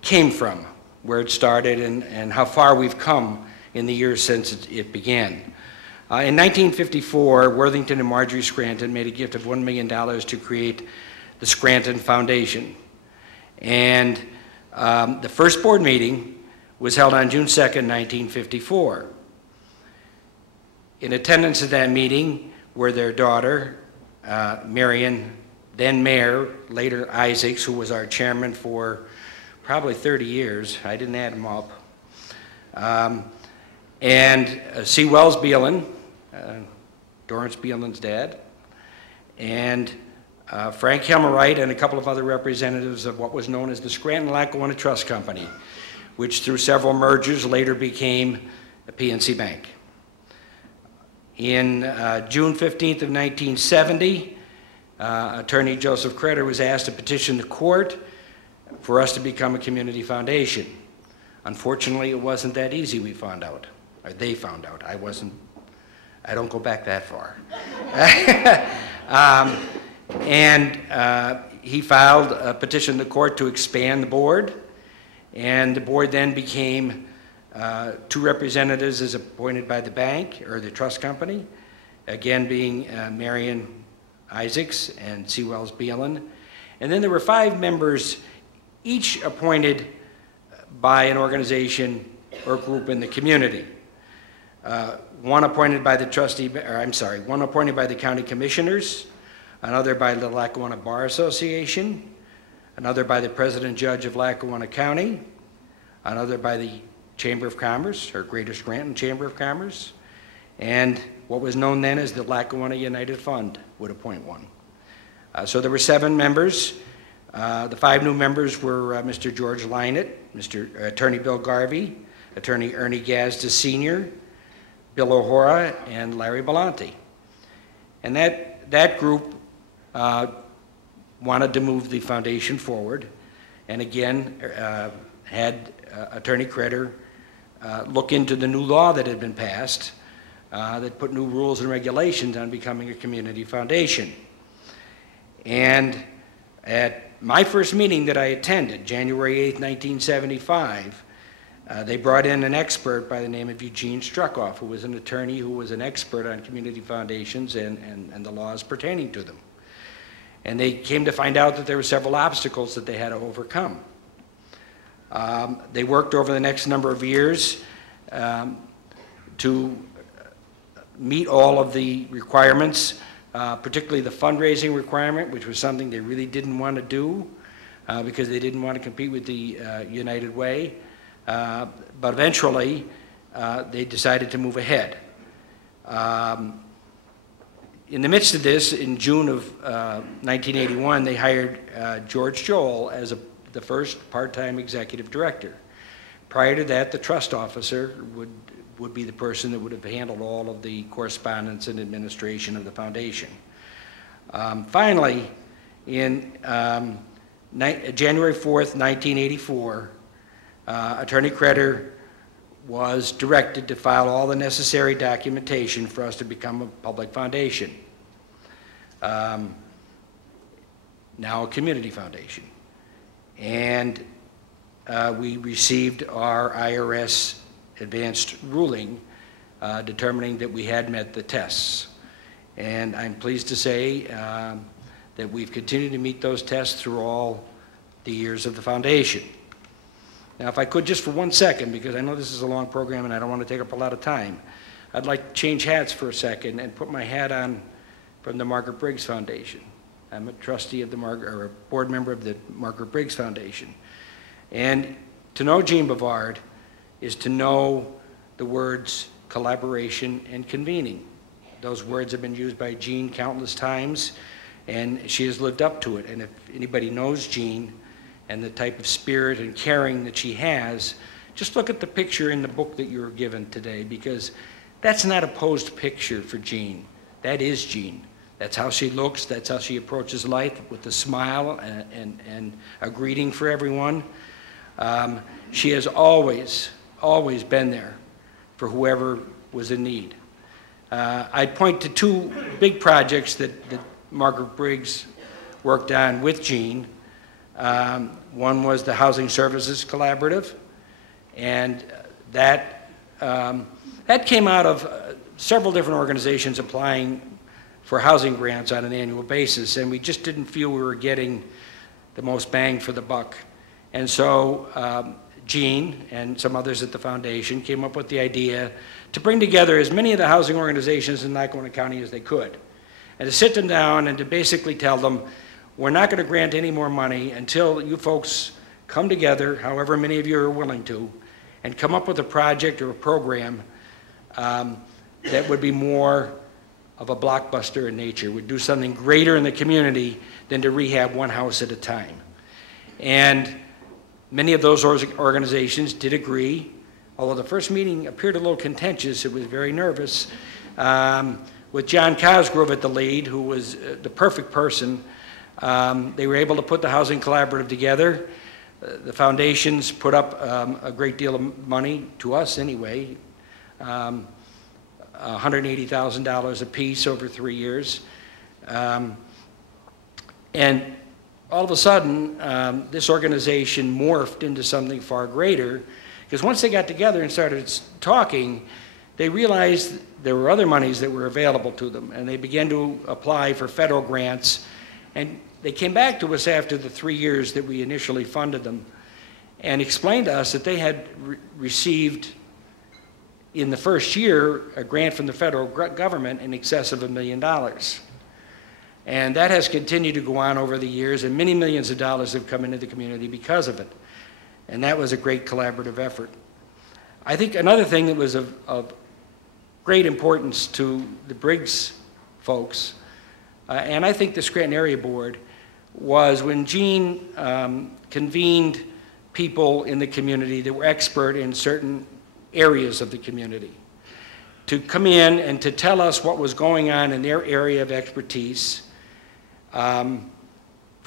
came from, where it started, and how far we've come in the years since it began. In 1954, Worthington and Marjorie Scranton made a gift of $1 million to create the Scranton Foundation. And the first board meeting was held on June 2nd, 1954. In attendance at that meeting were their daughter, Marion, then Mayor, later Isaacs, who was our chairman for probably 30 years. I didn't add them up. And C. Wells Beelan, Dorrance Beelan's dad, and Frank Helmerite, and a couple of other representatives of what was known as the Scranton-Lackawanna Trust Company, which through several mergers later became a PNC Bank. In June 15th of 1970, Attorney Joseph Cretter was asked to petition the court for us to become a community foundation. Unfortunately, it wasn't that easy, we found out. Or they found out. I don't go back that far. He filed a petition to the court to expand the board, and the board then became 2 representatives as appointed by the bank, or the trust company, again being Marion Isaacs and C. Wells Beelan. And then there were 5 members, each appointed by an organization or group in the community. One appointed by the one appointed by the county commissioners, another by the Lackawanna Bar Association, another by the President Judge of Lackawanna County, another by the Chamber of Commerce, or Greater Scranton Chamber of Commerce, and what was known then as the Lackawanna United Fund would appoint one. So there were 7 members. The 5 new members were Mr. George Lynett, Attorney Bill Garvey, Attorney Ernie Gazda Sr., Bill O'Hora, and Larry Belanti. And that group wanted to move the foundation forward, and again had Attorney Cretter look into the new law that had been passed that put new rules and regulations on becoming a community foundation. And at my first meeting that I attended, January 8th, 1975, They brought in an expert by the name of Eugene Struckoff, who was an attorney who was an expert on community foundations and the laws pertaining to them. And they came to find out that there were several obstacles that they had to overcome. They worked over the next number of years to meet all of the requirements, particularly the fundraising requirement, which was something they really didn't want to do because they didn't want to compete with the United Way. But eventually, they decided to move ahead. In the midst of this, in June of 1981, they hired George Joel as the first part-time executive director. Prior to that, the trust officer would be the person that would have handled all of the correspondence and administration of the foundation. Finally, in January 4th, 1984, Attorney Cretter was directed to file all the necessary documentation for us to become a public foundation, now a community foundation. And we received our IRS advanced ruling determining that we had met the tests. And I'm pleased to say that we've continued to meet those tests through all the years of the foundation. Now, if I could just for 1 second, because I know this is a long program and I don't want to take up a lot of time, I'd like to change hats for a second and put my hat on from the Margaret Briggs Foundation. I'm a trustee of or a board member of the Margaret Briggs Foundation. And to know Jean Bavard is to know the words collaboration and convening. Those words have been used by Jean countless times, and she has lived up to it. And if anybody knows Jean and the type of spirit and caring that she has, just look at the picture in the book that you were given today, because that's not a posed picture for Jean. That is Jean. That's how she looks. That's how she approaches life, with a smile and a greeting for everyone. She has always been there for whoever was in need. I'd point to two big projects that Margaret Briggs worked on with Jean. One was the Housing Services Collaborative, and that came out of several different organizations applying for housing grants on an annual basis, and we just didn't feel we were getting the most bang for the buck. And so Jean and some others at the foundation came up with the idea to bring together as many of the housing organizations in Lackawanna County as they could, and to sit them down and to basically tell them, we're not going to grant any more money until you folks come together, however many of you are willing to, and come up with a project or a program that would be more of a blockbuster in nature, would do something greater in the community than to rehab one house at a time. And many of those organizations did agree, although the first meeting appeared a little contentious. It was very nervous, with John Cosgrove at the lead, who was the perfect person. They were able to put the Housing Collaborative together. The foundations put up a great deal of money, to us anyway, $180,000 apiece over 3 years. And all of a sudden, this organization morphed into something far greater, because once they got together and started talking, they realized there were other monies that were available to them, and they began to apply for federal grants. And they came back to us after the 3 years that we initially funded them and explained to us that they had received in the first year a grant from the federal government in excess of $1 million. And that has continued to go on over the years, and many millions of dollars have come into the community because of it. And that was a great collaborative effort. I think another thing that was of great importance to the Briggs folks, and I think the Scranton Area Board, was when Jean convened people in the community that were expert in certain areas of the community to come in and to tell us what was going on in their area of expertise. For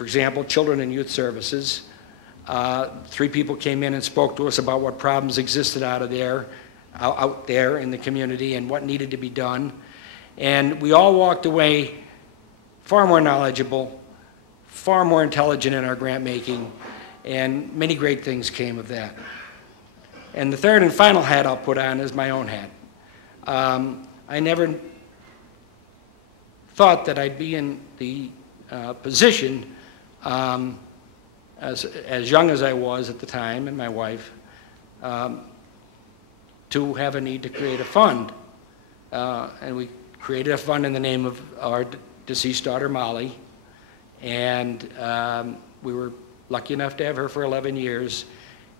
example, children and youth services. 3 people came in and spoke to us about what problems existed out there in the community and what needed to be done. And we all walked away far more knowledgeable, far more intelligent in our grant making, and many great things came of that. And the third and final hat I'll put on is my own hat. I never thought that I'd be in the position, as young as I was at the time, and my wife, to have a need to create a fund. And we created a fund in the name of our deceased daughter, Molly, and we were lucky enough to have her for 11 years.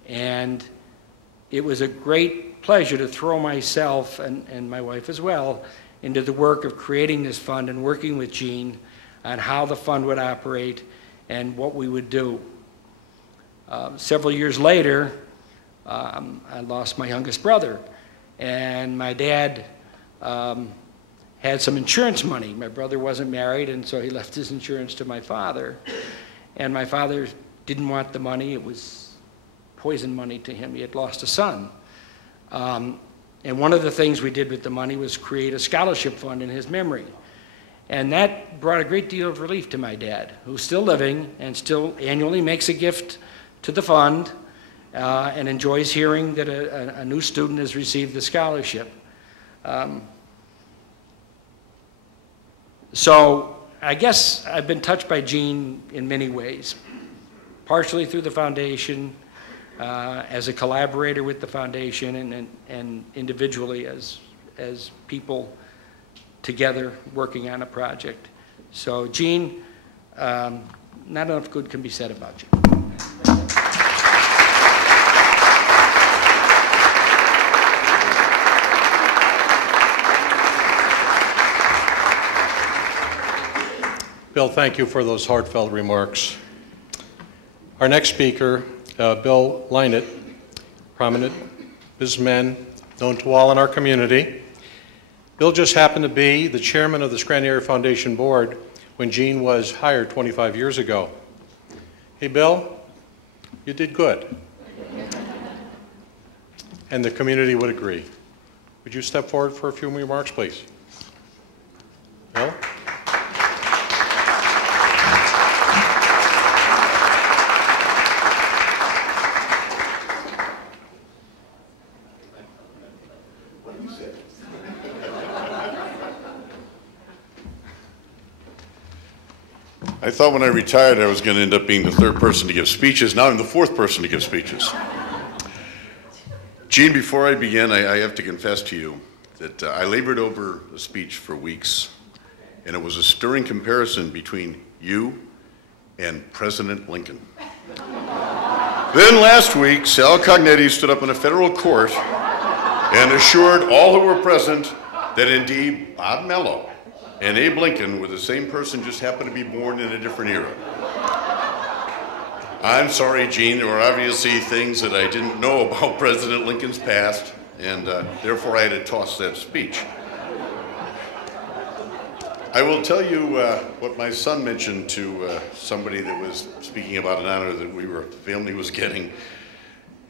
And it was a great pleasure to throw myself, and my wife as well, into the work of creating this fund and working with Jean on how the fund would operate and what we would do. Several years later, I lost my youngest brother, and my dad had some insurance money. My brother wasn't married, and so he left his insurance to my father. And my father didn't want the money. It was poison money to him. He had lost a son. And one of the things we did with the money was create a scholarship fund in his memory. And that brought a great deal of relief to my dad, who's still living and still annually makes a gift to the fund and enjoys hearing that a new student has received the scholarship. So I guess I've been touched by Jean in many ways, partially through the foundation, as a collaborator with the foundation, and individually as people together working on a project. So Jean, not enough good can be said about you. Bill, thank you for those heartfelt remarks. Our next speaker, Bill Lynett, prominent businessman known to all in our community. Bill just happened to be the chairman of the Scranton Area Foundation Board when Jean was hired 25 years ago. Hey, Bill, you did good. And the community would agree. Would you step forward for a few remarks, please? Bill? I thought when I retired I was going to end up being the third person to give speeches. Now I'm the fourth person to give speeches. Jean, before I begin, I have to confess to you that I labored over a speech for weeks, and it was a stirring comparison between you and President Lincoln. Then last week, Sal Cognetti stood up in a federal court and assured all who were present that indeed Bob Mello and Abe Lincoln were the same person, just happened to be born in a different era. I'm sorry, Jean, there were obviously things that I didn't know about President Lincoln's past, and therefore I had to toss that speech. I will tell you what my son mentioned to somebody that was speaking about an honor that the family was getting.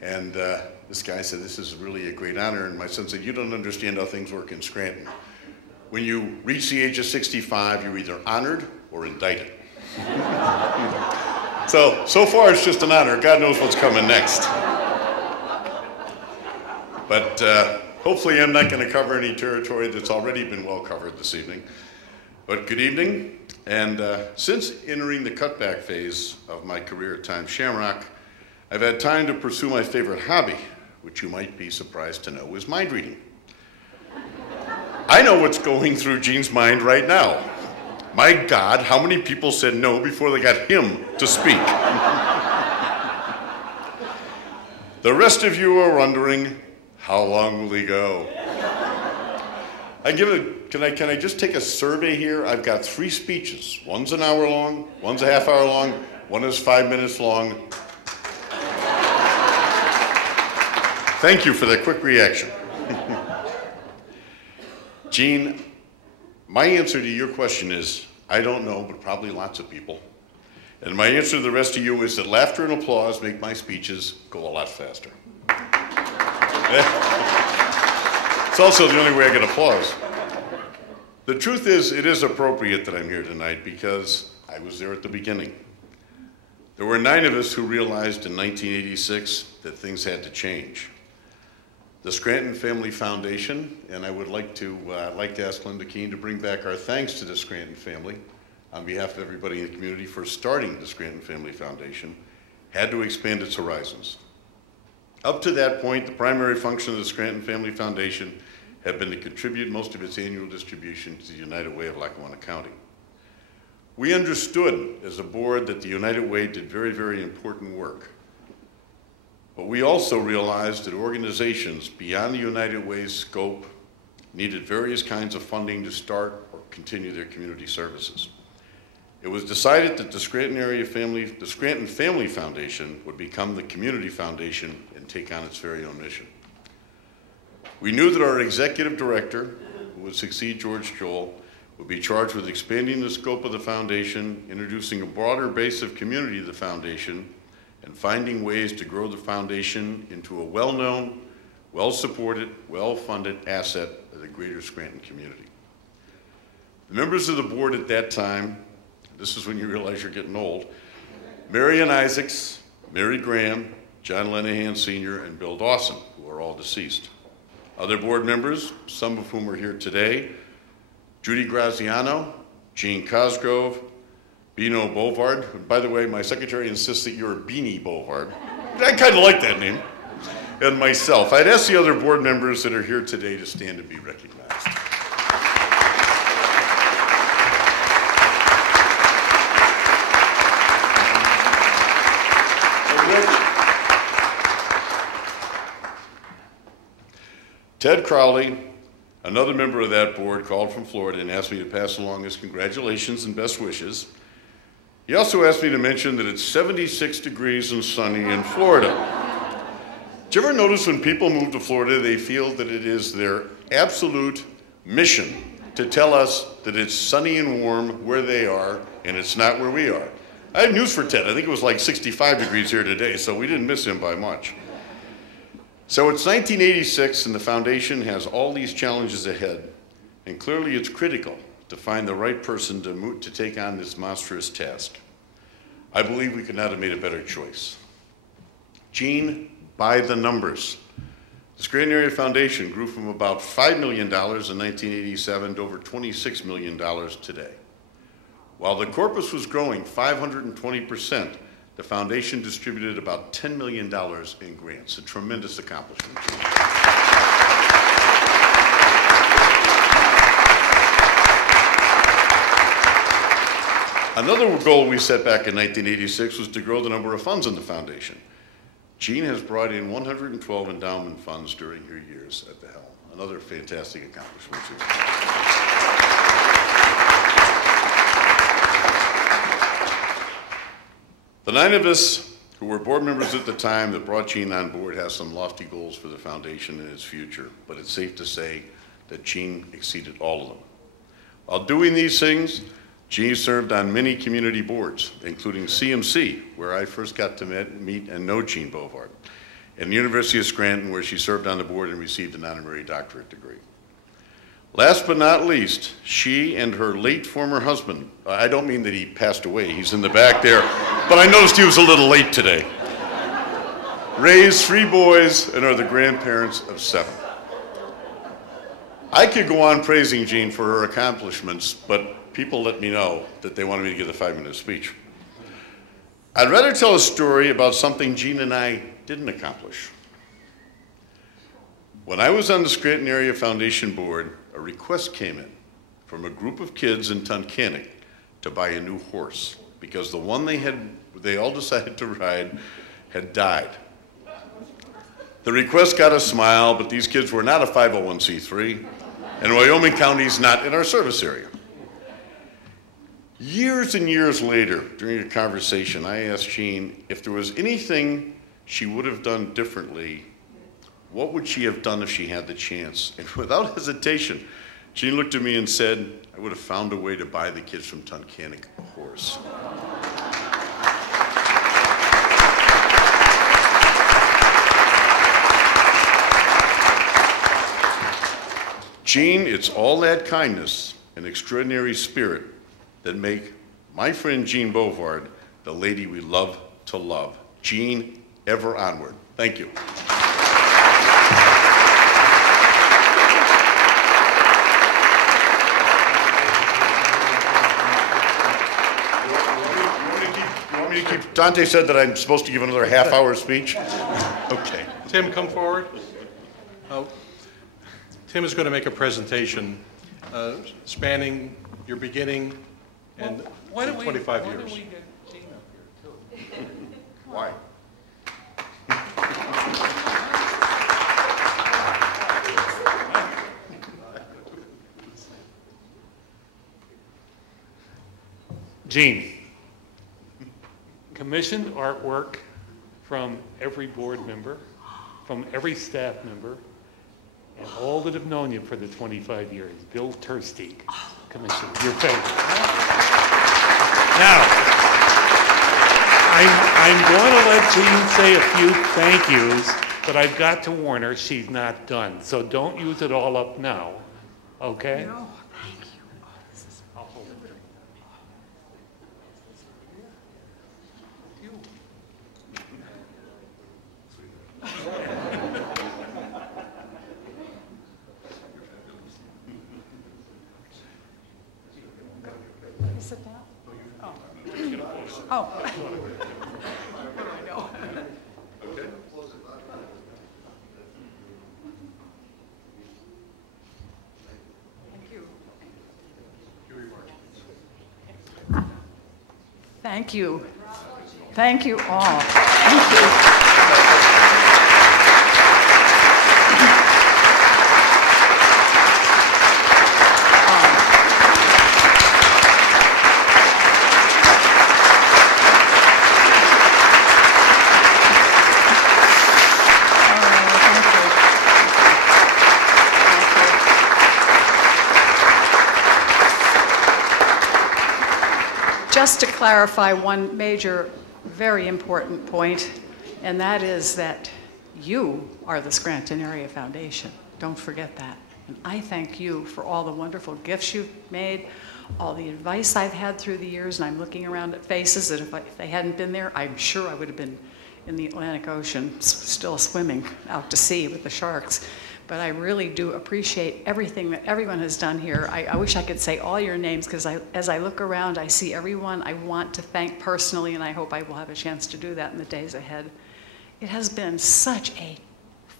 And this guy said, this is really a great honor. And my son said, you don't understand how things work in Scranton. When you reach the age of 65, you're either honored or indicted. So far it's just an honor. God knows what's coming next. But hopefully I'm not going to cover any territory that's already been well covered this evening. But good evening. And since entering the cutback phase of my career at Times Shamrock, I've had time to pursue my favorite hobby, which you might be surprised to know is mind reading. I know what's going through Jean's mind right now. My God, how many people said no before they got him to speak? The rest of you are wondering, how long will he go? Can I just take a survey here? I've got 3 speeches. One's an hour long, one's a half hour long, one is 5 minutes long. Thank you for that quick reaction. Jean, my answer to your question is, I don't know, but probably lots of people. And my answer to the rest of you is that laughter and applause make my speeches go a lot faster. It's also the only way I get applause. The truth is, it is appropriate that I'm here tonight because I was there at the beginning. There were 9 of us who realized in 1986 that things had to change. the Scranton Family Foundation, and I would like to ask Linda Keene to bring back our thanks to the Scranton family on behalf of everybody in the community for starting the Scranton Family Foundation, had to expand its horizons. Up to that point, the primary function of the Scranton Family Foundation had been to contribute most of its annual distribution to the United Way of Lackawanna County. We understood as a board that the United Way did very, very important work. But we also realized that organizations beyond the United Way's scope needed various kinds of funding to start or continue their community services. It was decided that the Scranton Family Foundation would become the community foundation and take on its very own mission. We knew that our executive director, who would succeed George Joel, would be charged with expanding the scope of the foundation, introducing a broader base of community to the foundation, and finding ways to grow the foundation into a well-known, well-supported, well-funded asset of the greater Scranton community. The members of the board at that time, this is when you realize you're getting old, Marion Isaacs, Mary Graham, John Lenahan Sr., and Bill Dawson, who are all deceased. Other board members, some of whom are here today, Judy Graziano, Jean Cosgrove, Bino Bovard. By the way, my secretary insists that you're Beanie Bovard. I kind of like that name. And myself. I'd ask the other board members that are here today to stand and be recognized. Ted Crowley, another member of that board, called from Florida and asked me to pass along his congratulations and best wishes. He also asked me to mention that it's 76 degrees and sunny in Florida. Do you ever notice when people move to Florida, they feel that it is their absolute mission to tell us that it's sunny and warm where they are, and it's not where we are? I have news for Ted. I think it was like 65 degrees here today, so we didn't miss him by much. So it's 1986, and the foundation has all these challenges ahead, and clearly it's critical to find the right person to take on this monstrous task. I believe we could not have made a better choice. Jean, by the numbers. The Scranton Area Foundation grew from about $5 million in 1987 to over $26 million today. While the corpus was growing 520%, the foundation distributed about $10 million in grants, a tremendous accomplishment. Another goal we set back in 1986 was to grow the number of funds in the foundation. Jean has brought in 112 endowment funds during her years at the helm. Another fantastic accomplishment. The 9 of us who were board members at the time that brought Jean on board have some lofty goals for the foundation and its future, but it's safe to say that Jean exceeded all of them. While doing these things, Jean served on many community boards, including CMC, where I first got to meet and know Jean Bovard, and the University of Scranton, where she served on the board and received an honorary doctorate degree. Last but not least, she and her late former husband, I don't mean that he passed away, he's in the back there, but I noticed he was a little late today, raised 3 boys and are the grandparents of 7. I could go on praising Jean for her accomplishments, but people let me know that they wanted me to give a 5-minute speech. I'd rather tell a story about something Jean and I didn't accomplish. When I was on the Scranton Area Foundation Board, a request came in from a group of kids in Tunkhannock to buy a new horse because the one they all decided to ride had died. The request got a smile, but these kids were not a 501c3, and Wyoming County is not in our service area. Years and years later, during a conversation, I asked Jean if there was anything she would have done differently. What would she have done if she had the chance? And without hesitation, Jean looked at me and said, I would have found a way to buy the kids from Tunkhannock a horse. Jean, it's all that kindness and extraordinary spirit that make my friend Jean Bovard the lady we love to love. Jean, ever onward. Thank you. Dante said that I'm supposed to give another half-hour speech? Okay. Tim, come forward. Tim is going to make a presentation spanning your beginning and 25 years. Why don't we get Gene up here, too? Why? Gene, commissioned artwork from every board member, from every staff member, and all that have known you for the 25 years. Bill Tersteeg, commissioned your favorite. Now, I'm going to let Jean say a few thank yous, but I've got to warn her she's not done. So don't use it all up now, okay? No, thank you. Oh, this is I'll hold it. sit down? Oh. Oh. I know. Okay. Thank you. Thank you all. Thank you. Just to clarify one major, very important point, and that is that you are the Scranton Area Foundation. Don't forget that. And I thank you for all the wonderful gifts you've made, all the advice I've had through the years, and I'm looking around at faces that if they hadn't been there, I'm sure I would have been in the Atlantic Ocean, still swimming out to sea with the sharks. But I really do appreciate everything that everyone has done here. I wish I could say all your names, because as I look around, I see everyone I want to thank personally, and I hope I will have a chance to do that in the days ahead. It has been such a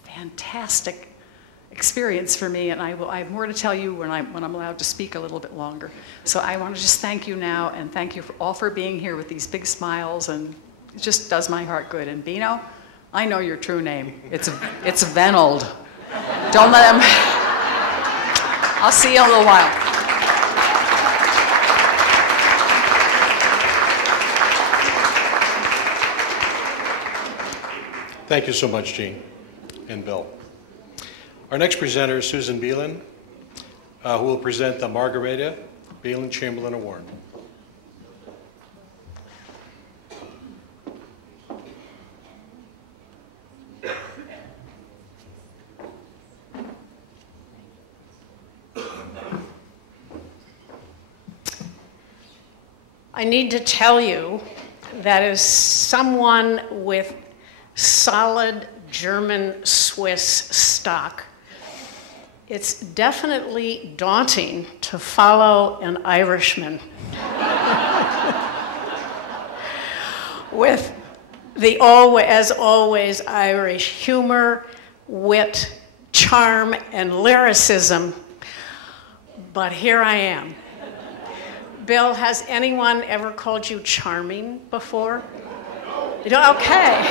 fantastic experience for me, and I have more to tell you when I'm allowed to speak a little bit longer. So I want to just thank you now, and thank you all for being here with these big smiles, and it just does my heart good. And Bino, I know your true name. It's Venold. Don't let him. I'll see you in a little while. Thank you so much, Jean and Bill. Our next presenter is Susan Beelan, who will present the Margareta Beelan Chamberlain Award. I need to tell you that as someone with solid German Swiss stock, it's definitely daunting to follow an Irishman with the as always Irish humor, wit, charm, and lyricism. But here I am. Bill, has anyone ever called you charming before? No. Okay.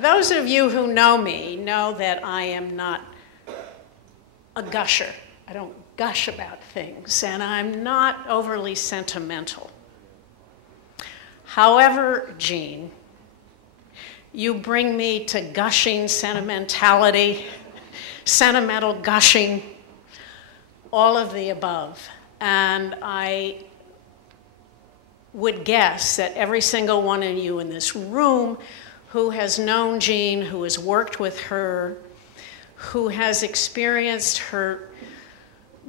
Those of you who know me know that I am not a gusher. I don't gush about things, and I'm not overly sentimental. However, Jean, you bring me to gushing sentimentality, sentimental gushing, all of the above. And I would guess that every single one of you in this room who has known Jean, who has worked with her, who has experienced her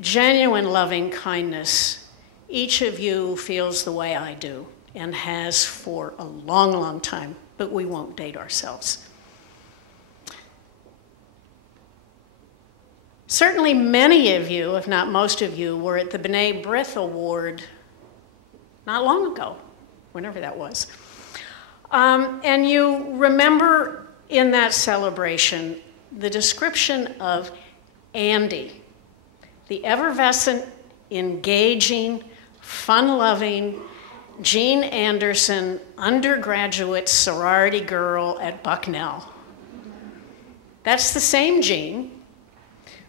genuine loving kindness, each of you feels the way I do and has for a long, long time, but we won't date ourselves. Certainly many of you, if not most of you, were at the B'nai B'rith Award not long ago, whenever that was. And you remember in that celebration the description of Andy, the effervescent, engaging, fun-loving Jean Anderson undergraduate sorority girl at Bucknell. That's the same Jean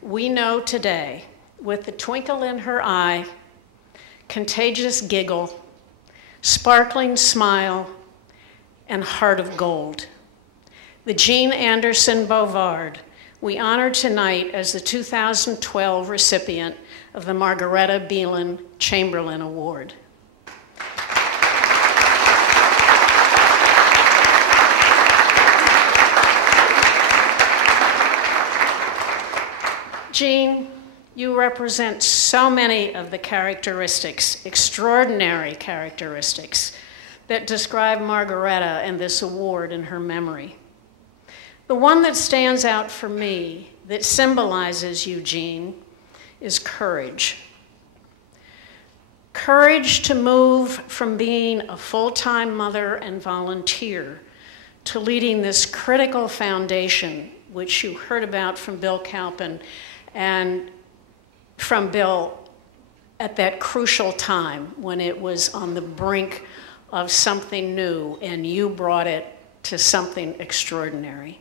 we know today, with the twinkle in her eye, contagious giggle, sparkling smile, and heart of gold. The Jean Anderson Bovard we honor tonight as the 2012 recipient of the Margaretta Beelan Chamberlain Award. Jean, you represent so many of the characteristics, extraordinary characteristics, that describe Margaretta and this award in her memory. The one that stands out for me, that symbolizes you, Jean, is courage. Courage to move from being a full-time mother and volunteer to leading this critical foundation, which you heard about from Bill Kalpin and from Bill at that crucial time when it was on the brink of something new and you brought it to something extraordinary.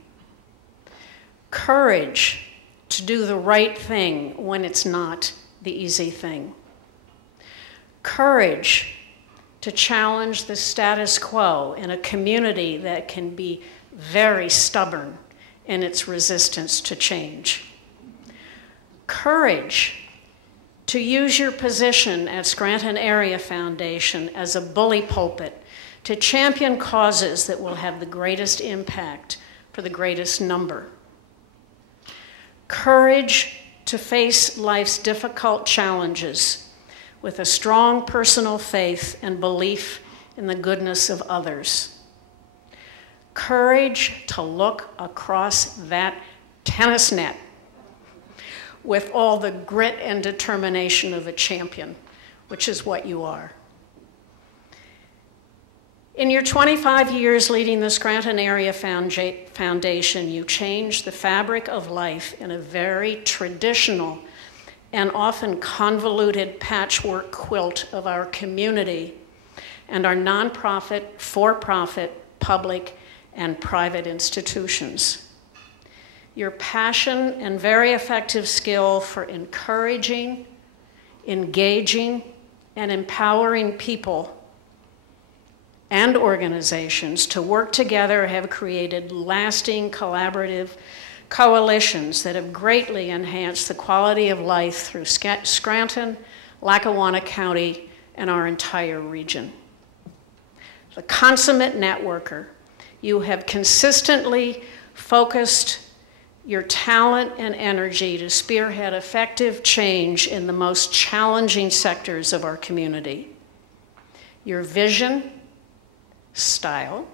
Courage to do the right thing when it's not the easy thing. Courage to challenge the status quo in a community that can be very stubborn in its resistance to change. Courage to use your position at Scranton Area Foundation as a bully pulpit to champion causes that will have the greatest impact for the greatest number. Courage to face life's difficult challenges with a strong personal faith and belief in the goodness of others. Courage to look across that tennis net with all the grit and determination of a champion, which is what you are. In your 25 years leading the Scranton Area Foundation, you changed the fabric of life in a very traditional and often convoluted patchwork quilt of our community and our nonprofit, for-profit, public, and private institutions. Your passion and very effective skill for encouraging, engaging, and empowering people and organizations to work together have created lasting collaborative coalitions that have greatly enhanced the quality of life through Scranton, Lackawanna County, and our entire region. The consummate networker, you have consistently focused your talent and energy to spearhead effective change in the most challenging sectors of our community. Your vision, style,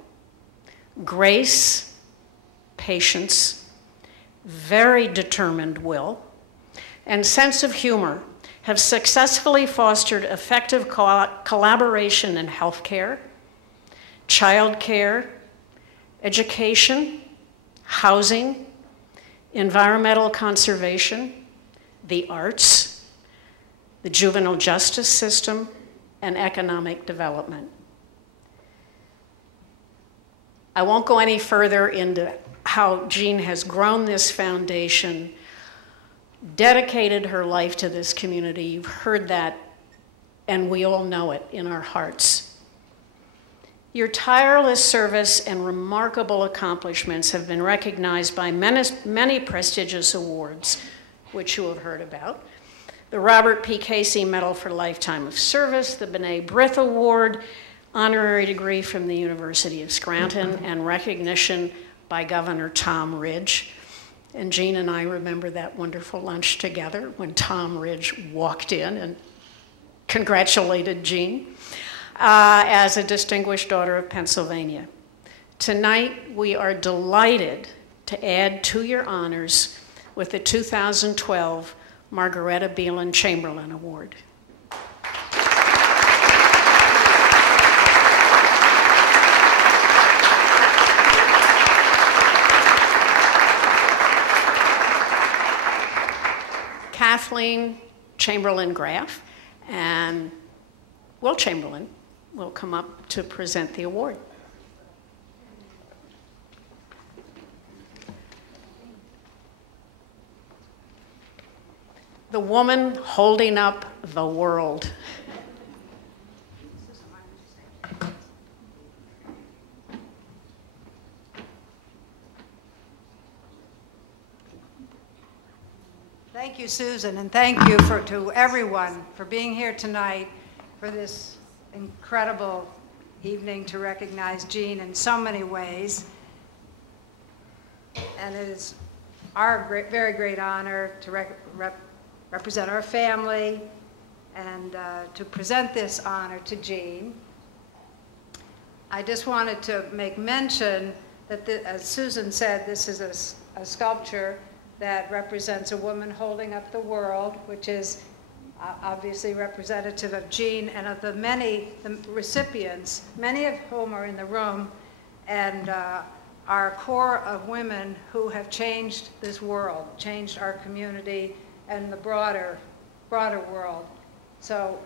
grace, patience, very determined will, and sense of humor have successfully fostered effective collaboration in healthcare, childcare, education, housing, environmental conservation, the arts, the juvenile justice system, and economic development. I won't go any further into how Jean has grown this foundation, dedicated her life to this community. You've heard that, and we all know it in our hearts. Your tireless service and remarkable accomplishments have been recognized by many prestigious awards, which you have heard about. The Robert P. Casey Medal for Lifetime of Service, the B'nai B'rith Award, honorary degree from the University of Scranton, and recognition by Governor Tom Ridge. And Jean and I remember that wonderful lunch together when Tom Ridge walked in and congratulated Jean as a distinguished daughter of Pennsylvania. Tonight, we are delighted to add to your honors with the 2012 Margaretta Beelan Chamberlain Award. Kathleen Chamberlain Graff and Will Chamberlain will come up to present the award. The woman holding up the world. Thank you, Susan, and thank you to everyone for being here tonight for this incredible evening to recognize Jean in so many ways. And it is our very great honor to represent our family and to present this honor to Jean. I just wanted to make mention that, as Susan said, this is a sculpture that represents a woman holding up the world, which is obviously representative of Jean and of the recipients, many of whom are in the room, and are a core of women who have changed this world, changed our community and the broader world. So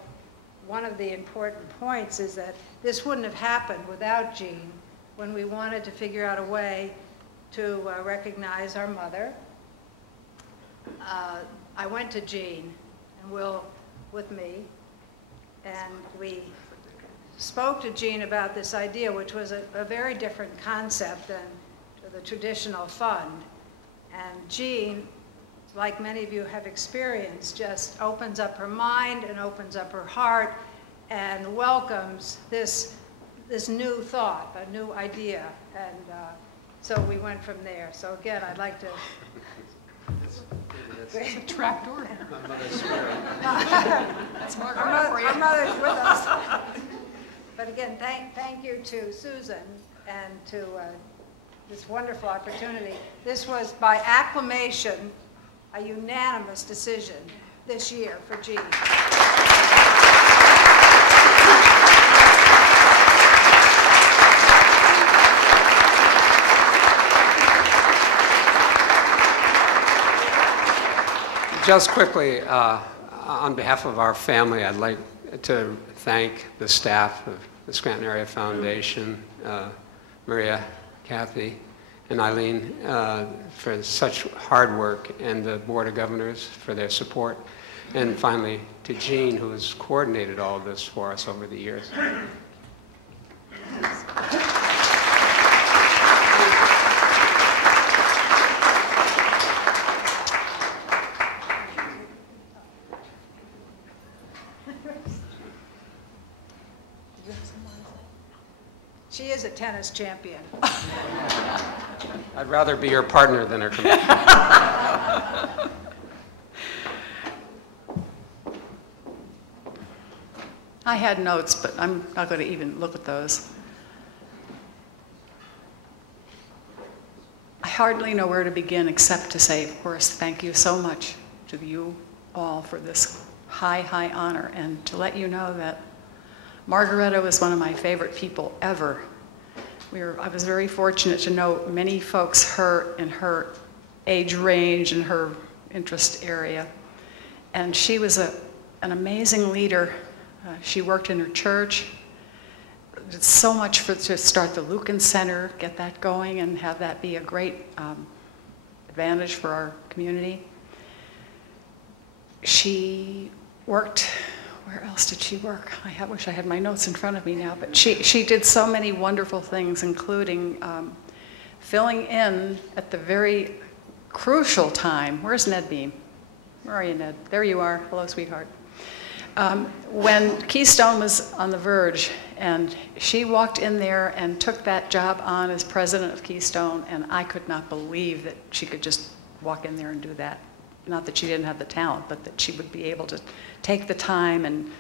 one of the important points is that this wouldn't have happened without Jean when we wanted to figure out a way to recognize our mother. I went to Jean and Will with me, and we spoke to Jean about this idea, which was a very different concept than the traditional fund. And Jean, like many of you have experienced, just opens up her mind and opens up her heart and welcomes this new thought, a new idea. And so we went from there. So again, I'd like to... It's a trapdoor. That's Margaret for you. Our mother's with us. But again, thank you to Susan and to this wonderful opportunity. This was by acclamation, a unanimous decision this year for Jean. Just quickly, on behalf of our family, I'd like to thank the staff of the Scranton Area Foundation, Maria, Kathy, and Eileen for such hard work, and the Board of Governors for their support, and finally to Jean, who has coordinated all of this for us over the years. She is a tennis champion. I'd rather be your partner than her companion. I had notes, but I'm not going to even look at those. I hardly know where to begin except to say, of course, thank you so much to you all for this high, high honor, and to let you know that Margaretta was one of my favorite people ever. I was very fortunate to know many folks in her age range and her interest area. And she was an amazing leader. She worked in her church, did so much to start the Lucan Center, get that going, and have that be a great advantage for our community. She worked... Where else did she work? I wish I had my notes in front of me now, but she did so many wonderful things, including filling in at the very crucial time. Where's Ned Beam? Where are you, Ned? There you are. Hello, sweetheart. When Keystone was on the verge, and she walked in there and took that job on as president of Keystone, and I could not believe that she could just walk in there and do that. Not that she didn't have the talent, but that she would be able to take the time and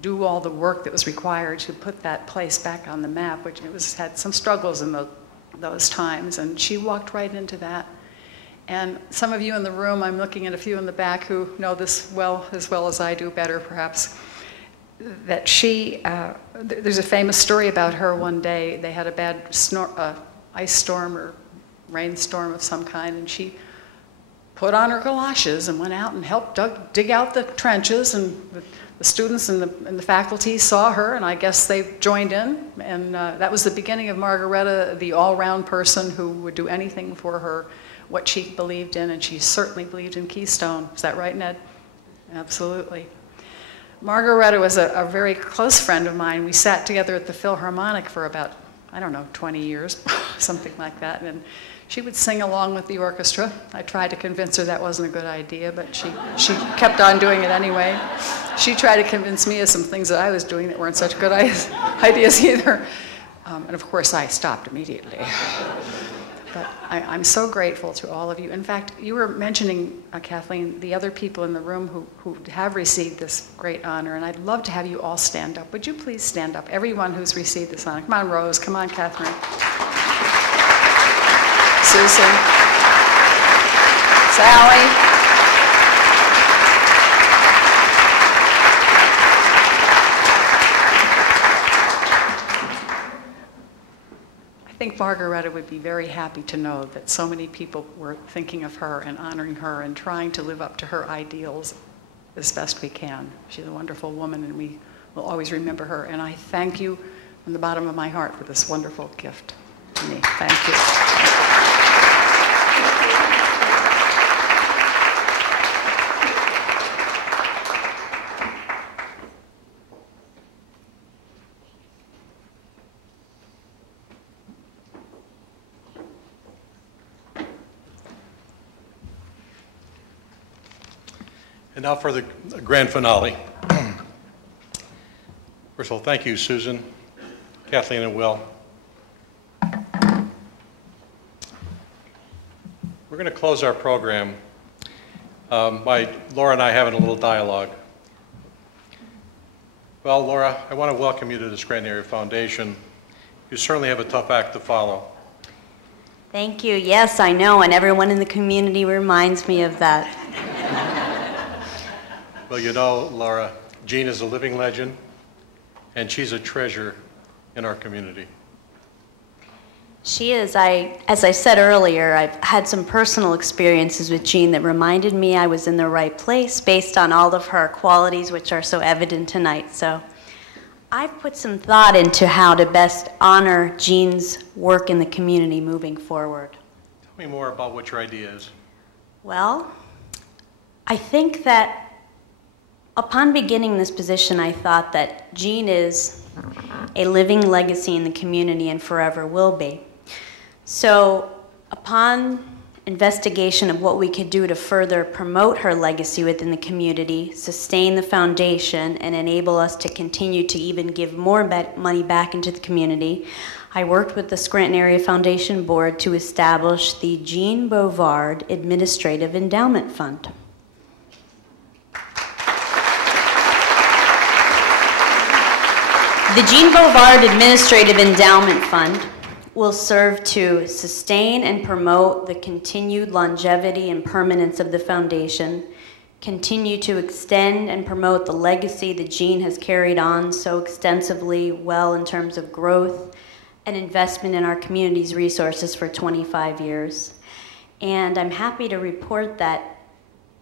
do all the work that was required to put that place back on the map, which had some struggles in those times, and she walked right into that. And some of you in the room, I'm looking at a few in the back who know this as well as I do, better perhaps, that there's a famous story about her one day. They had a bad ice storm or rainstorm of some kind, and she put on her galoshes and went out and helped dig out the trenches, and the students and the faculty saw her, and I guess they joined in, and that was the beginning of Margaretta, the all-round person who would do anything for her, what she believed in, and she certainly believed in Keystone. Is that right, Ned? Absolutely. Margaretta was a very close friend of mine. We sat together at the Philharmonic for about, I don't know, 20 years, something like that, and she would sing along with the orchestra. I tried to convince her that wasn't a good idea, but she kept on doing it anyway. She tried to convince me of some things that I was doing that weren't such good ideas either. And of course, I stopped immediately. But I'm so grateful to all of you. In fact, you were mentioning, Kathleen, the other people in the room who have received this great honor, and I'd love to have you all stand up. Would you please stand up, everyone who's received this honor? Come on, Rose. Come on, Catherine. Susan, Sally. I think Margaretta would be very happy to know that so many people were thinking of her and honoring her and trying to live up to her ideals as best we can. She's a wonderful woman, and we will always remember her. And I thank you from the bottom of my heart for this wonderful gift to me. Thank you. And now for the grand finale. First of all, thank you, Susan, Kathleen, and Will. We're going to close our program by Laura and I having a little dialogue. Well, Laura, I want to welcome you to the Scranton Area Foundation. You certainly have a tough act to follow. Thank you. Yes, I know, and everyone in the community reminds me of that. Well, you know, Laura, Jean is a living legend, and she's a treasure in our community. She is. As I said earlier, I've had some personal experiences with Jean that reminded me I was in the right place based on all of her qualities, which are so evident tonight. So I've put some thought into how to best honor Jean's work in the community moving forward. Tell me more about what your idea is. Well, I think that upon beginning this position, I thought that Jean is a living legacy in the community and forever will be. So upon investigation of what we could do to further promote her legacy within the community, sustain the foundation, and enable us to continue to even give more money back into the community, I worked with the Scranton Area Foundation Board to establish the Jean Bovard Administrative Endowment Fund. The Jean Bovard Administrative Endowment Fund will serve to sustain and promote the continued longevity and permanence of the foundation, continue to extend and promote the legacy that Jean has carried on so extensively well in terms of growth and investment in our community's resources for 25 years. And I'm happy to report that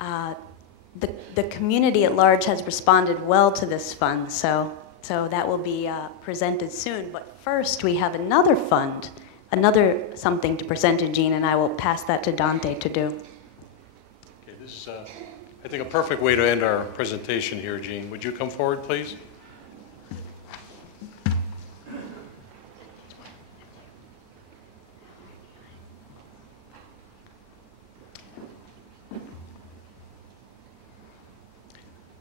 the community at large has responded well to this fund. So that will be presented soon. But first, we have another fund, another something to present to Jean, and I will pass that to Dante to do. Okay, this is, I think, a perfect way to end our presentation here, Jean. Would you come forward, please?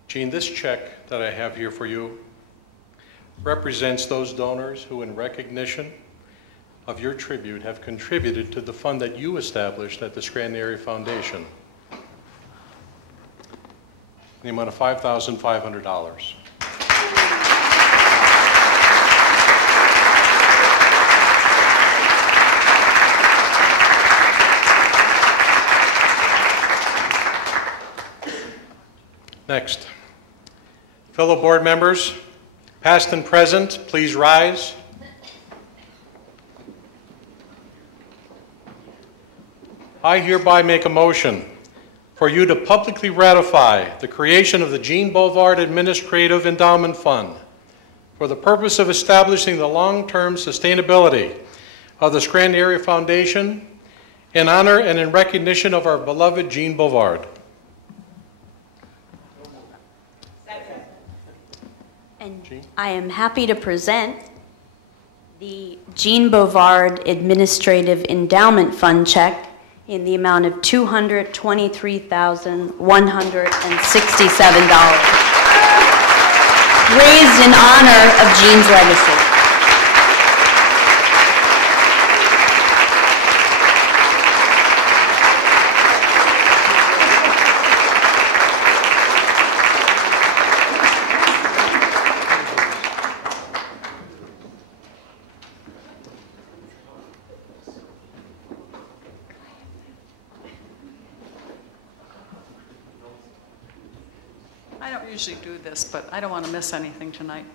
Jean, this check that I have here for you represents those donors who, in recognition of your tribute, have contributed to the fund that you established at the Scranton Area Foundation, in the amount of $5,500. Next, fellow board members, past and present, please rise. I hereby make a motion for you to publicly ratify the creation of the Jean Boulevard Administrative Endowment Fund for the purpose of establishing the long-term sustainability of the Scranton Area Foundation in honor and in recognition of our beloved Jean Boulevard. And I am happy to present the Jean Boulevard Administrative Endowment Fund check in the amount of $223,167, raised in honor of Jean's legacy. I don't usually do this, but I don't want to miss anything tonight.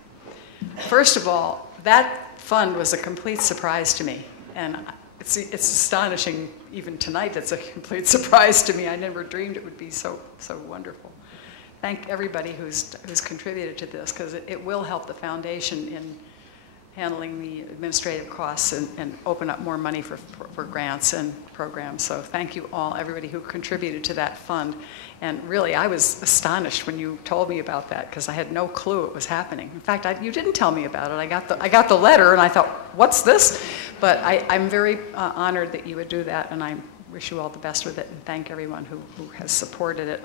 First of all, that fund was a complete surprise to me, and it's astonishing even tonight. It's a complete surprise to me. I never dreamed it would be so wonderful. Thank everybody who's contributed to this, because it will help the foundation in handling the administrative costs and open up more money for grants and programs. So thank you all, everybody who contributed to that fund. And really, I was astonished when you told me about that, because I had no clue it was happening. In fact, you didn't tell me about it. I got the letter, and I thought, what's this? But I'm very honored that you would do that, and I wish you all the best with it, and thank everyone who has supported it.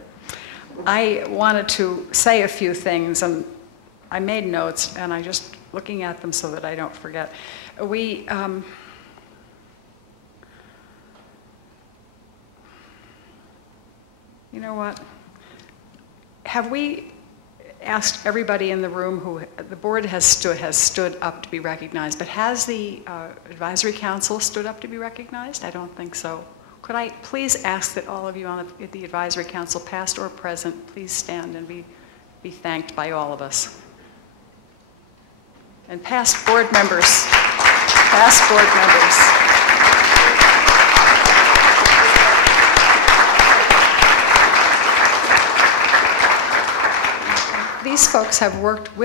I wanted to say a few things, and I made notes, and I just looking at them so that I don't forget. We, you know what? Have we asked everybody in the room who, the board has stood up to be recognized, but has the advisory council stood up to be recognized? I don't think so. Could I please ask that all of you on the advisory council, past or present, please stand and be thanked by all of us. And past board members, past board members. These folks have worked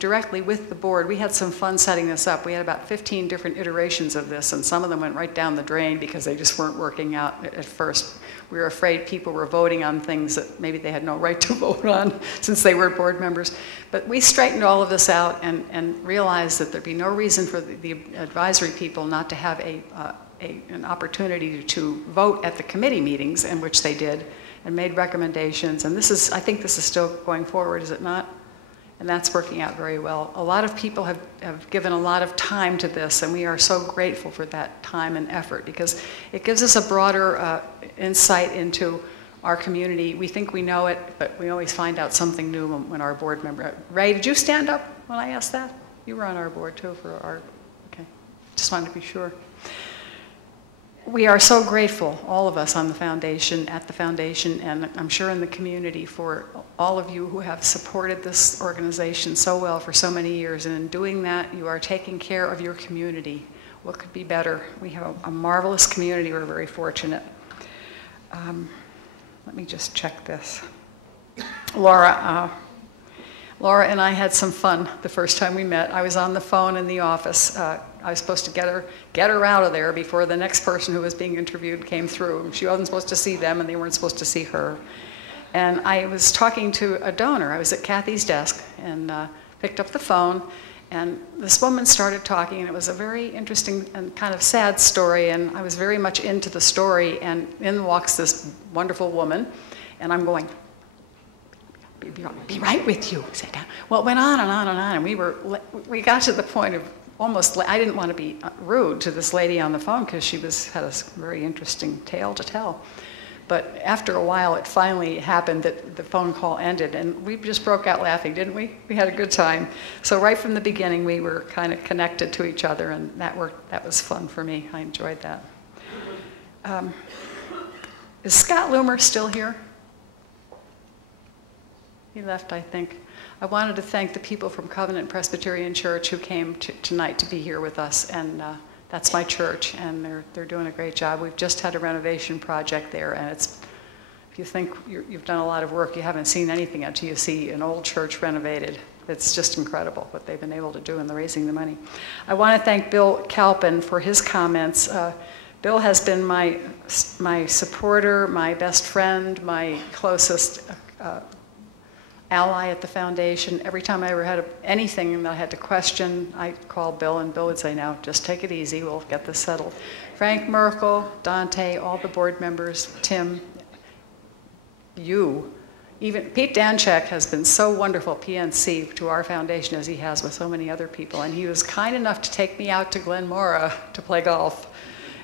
directly with the board. We had some fun setting this up. We had about 15 different iterations of this, and some of them went right down the drain because they just weren't working out at first. We were afraid people were voting on things that maybe they had no right to vote on since they were board members. But we straightened all of this out and realized that there'd be no reason for the advisory people not to have an opportunity to vote at the committee meetings, in which they did, and made recommendations. And I think this is still going forward, is it not? And that's working out very well. A lot of people have given a lot of time to this, and we are so grateful for that time and effort, because it gives us a broader insight into our community. We think we know it, but we always find out something new when our board member. Ray, did you stand up when I asked that? You were on our board too okay. Just wanted to be sure. We are so grateful, all of us on the foundation, at the foundation, and I'm sure in the community, for all of you who have supported this organization so well for so many years. And in doing that, you are taking care of your community. What could be better? We have a marvelous community. We're very fortunate. Let me just check this. Laura and I had some fun the first time we met. I was on the phone in the office. I was supposed to get her out of there before the next person who was being interviewed came through. She wasn't supposed to see them, and they weren't supposed to see her. And I was talking to a donor. I was at Kathy's desk and picked up the phone, and this woman started talking, and it was a very interesting and kind of sad story, and I was very much into the story, and in walks this wonderful woman, and I'm going, be right with you. Sit down. Well, it went on and on and on, and we got to the point of almost, I didn't want to be rude to this lady on the phone because she had a very interesting tale to tell. But after a while, it finally happened that the phone call ended, and we just broke out laughing, didn't we? We had a good time. So right from the beginning, we were kind of connected to each other, and that worked. That was fun for me. I enjoyed that. Is Scott Loomer still here? He left, I think. I wanted to thank the people from Covenant Presbyterian Church who came tonight to be here with us, and that's my church, and they're doing a great job. We've just had a renovation project there, and if you think you've done a lot of work, you haven't seen anything until you see an old church renovated. It's just incredible what they've been able to do in raising the money. I want to thank Bill Kalpin for his comments. Bill has been my supporter, my best friend, my closest ally at the foundation. Every time I ever had anything that I had to question, I called Bill, and Bill would say, "Now, just take it easy. We'll get this settled." Frank Merkel, Dante, all the board members, Tim, you, even Pete Danchek has been so wonderful, PNC, to our foundation as he has with so many other people. And he was kind enough to take me out to Glenmora to play golf.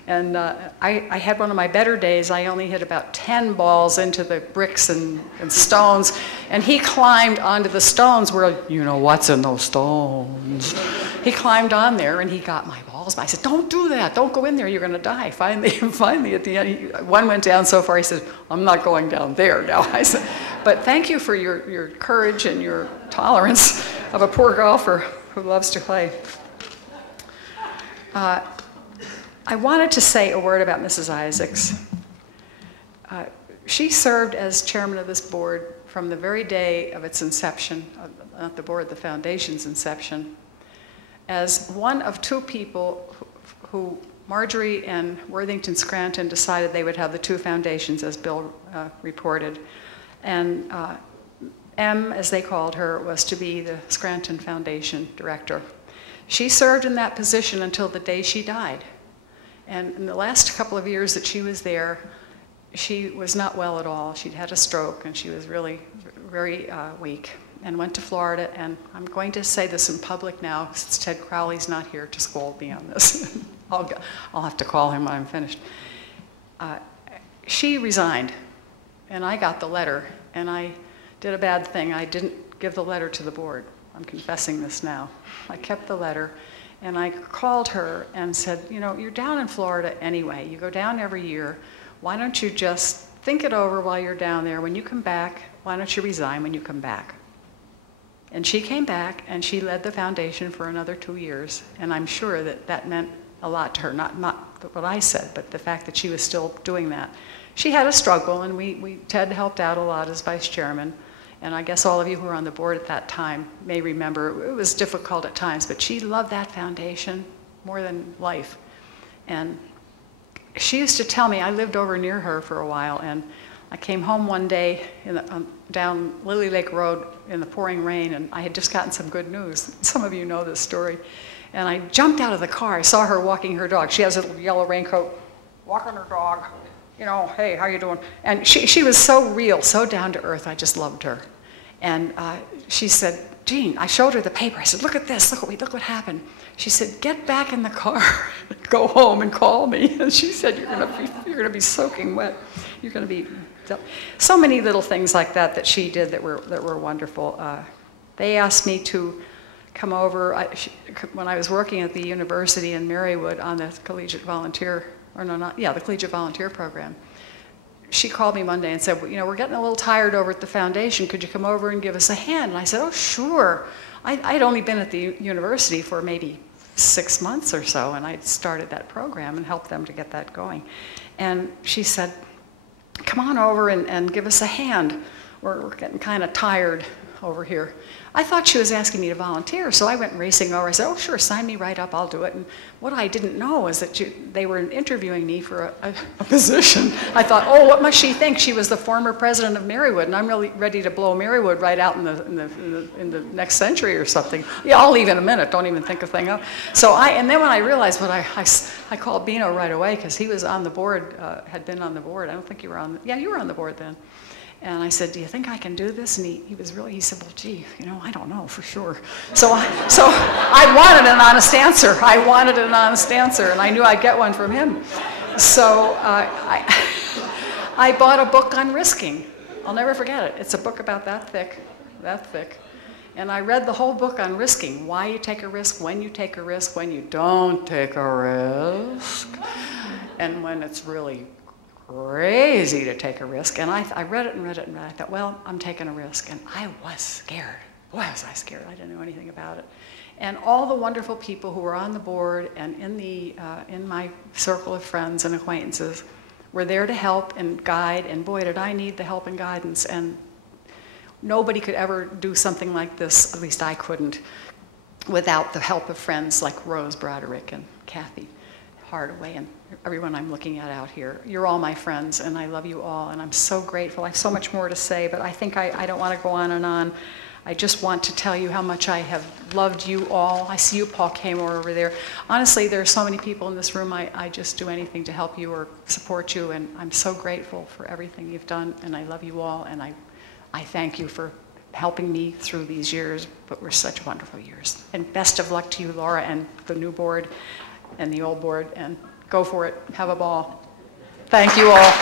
And I had one of my better days. I only hit about 10 balls into the bricks and stones. And he climbed onto the stones where, you know what's in those stones. He climbed on there and he got my balls. I said, "Don't do that. Don't go in there. You're going to die." Finally, at the end, one went down so far, he said, "I'm not going down there now." I said, "But thank you for your courage and your tolerance of a poor golfer who loves to play." I wanted to say a word about Mrs. Isaacs. She served as chairman of this board from the very day of its inception, not the board, the foundation's inception, as one of two people who Marjorie and Worthington Scranton decided they would have the two foundations, as Bill reported. And M, as they called her, was to be the Scranton Foundation director. She served in that position until the day she died. And in the last couple of years that she was there, she was not well at all. She'd had a stroke, and she was really very weak, and went to Florida. And I'm going to say this in public now, since Ted Crowley's not here to scold me on this. I'll have to call him when I'm finished. She resigned, and I got the letter, and I did a bad thing. I didn't give the letter to the board. I'm confessing this now. I kept the letter. And I called her and said, "You know, you're down in Florida anyway. You go down every year. Why don't you just think it over while you're down there? When you come back, why don't you resign when you come back?" And she came back, and she led the foundation for another 2 years. And I'm sure that that meant a lot to her, not what I said, but the fact that she was still doing that. She had a struggle, and Ted helped out a lot as vice chairman. And I guess all of you who were on the board at that time may remember it was difficult at times, but she loved that foundation more than life. And she used to tell me, I lived over near her for a while, and I came home one day down Lily Lake Road in the pouring rain, and I had just gotten some good news. Some of you know this story. And I jumped out of the car. I saw her walking her dog. She has a little yellow raincoat, walking her dog. You know, "Hey, how you doing?" And she was so real, so down to earth. I just loved her. And she said, "Jean," I showed her the paper. I said, "Look at this. Look what happened." She said, "Get back in the car, go home and call me." And she said, you're gonna be soaking wet. You're gonna be." So many little things like that she did that were wonderful. They asked me to come over when I was working at the university in Marywood on the collegiate volunteer. The collegiate volunteer program. She called me Monday and said, "You know, we're getting a little tired over at the foundation. Could you come over and give us a hand?" And I said, "Oh, sure." I'd only been at the university for maybe 6 months or so, and I'd started that program and helped them to get that going. And she said, "Come on over and give us a hand. We're getting kind of tired over here." I thought she was asking me to volunteer, so I went racing over. I said, "Oh, sure, sign me right up, I'll do it." And what I didn't know is that they were interviewing me for a position. I thought, "Oh, what must she think? She was the former president of Marywood, and I'm really ready to blow Marywood right out in the next century or something. Yeah, I'll leave in a minute, don't even think a thing up." And then when I realized what I called Bino right away, because he was on the board, had been on the board. I don't think you were on, you were on the board then. And I said, "Do you think I can do this?" And he said, "Well, gee, you know, I don't know for sure." So I wanted an honest answer. And I knew I'd get one from him. So I bought a book on risking. I'll never forget it. It's a book about that thick. And I read the whole book on risking, why you take a risk, when you take a risk, when you don't take a risk, and when it's really crazy to take a risk. And I read it, and I thought, well, I'm taking a risk. And I was scared. Boy, was I scared. I didn't know anything about it. And all the wonderful people who were on the board and in my circle of friends and acquaintances We're there to help and guide, and boy, did I need the help and guidance. And nobody could ever do something like this, at least I couldn't, without the help of friends like Rose Broderick and Kathy Hardaway and everyone I'm looking at out here. You're all my friends, and I love you all, and I'm so grateful. I have so much more to say, but I think I don't want to go on and on. I just want to tell you how much I have loved you all. I see you, Paul Kamor, over there. Honestly, there are so many people in this room. I just do anything to help you or support you, and I'm so grateful for everything you've done, and I love you all, and I thank you for helping me through these years, but were such wonderful years. And best of luck to you, Laura, and the new board and the old board, and go for it. Have a ball. Thank you all.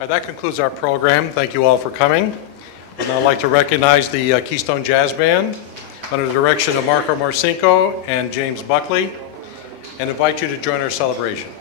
That concludes our program. Thank you all for coming. I'd now like to recognize the Keystone Jazz Band under the direction of Marco Marcinko and James Buckley, and invite you to join our celebration.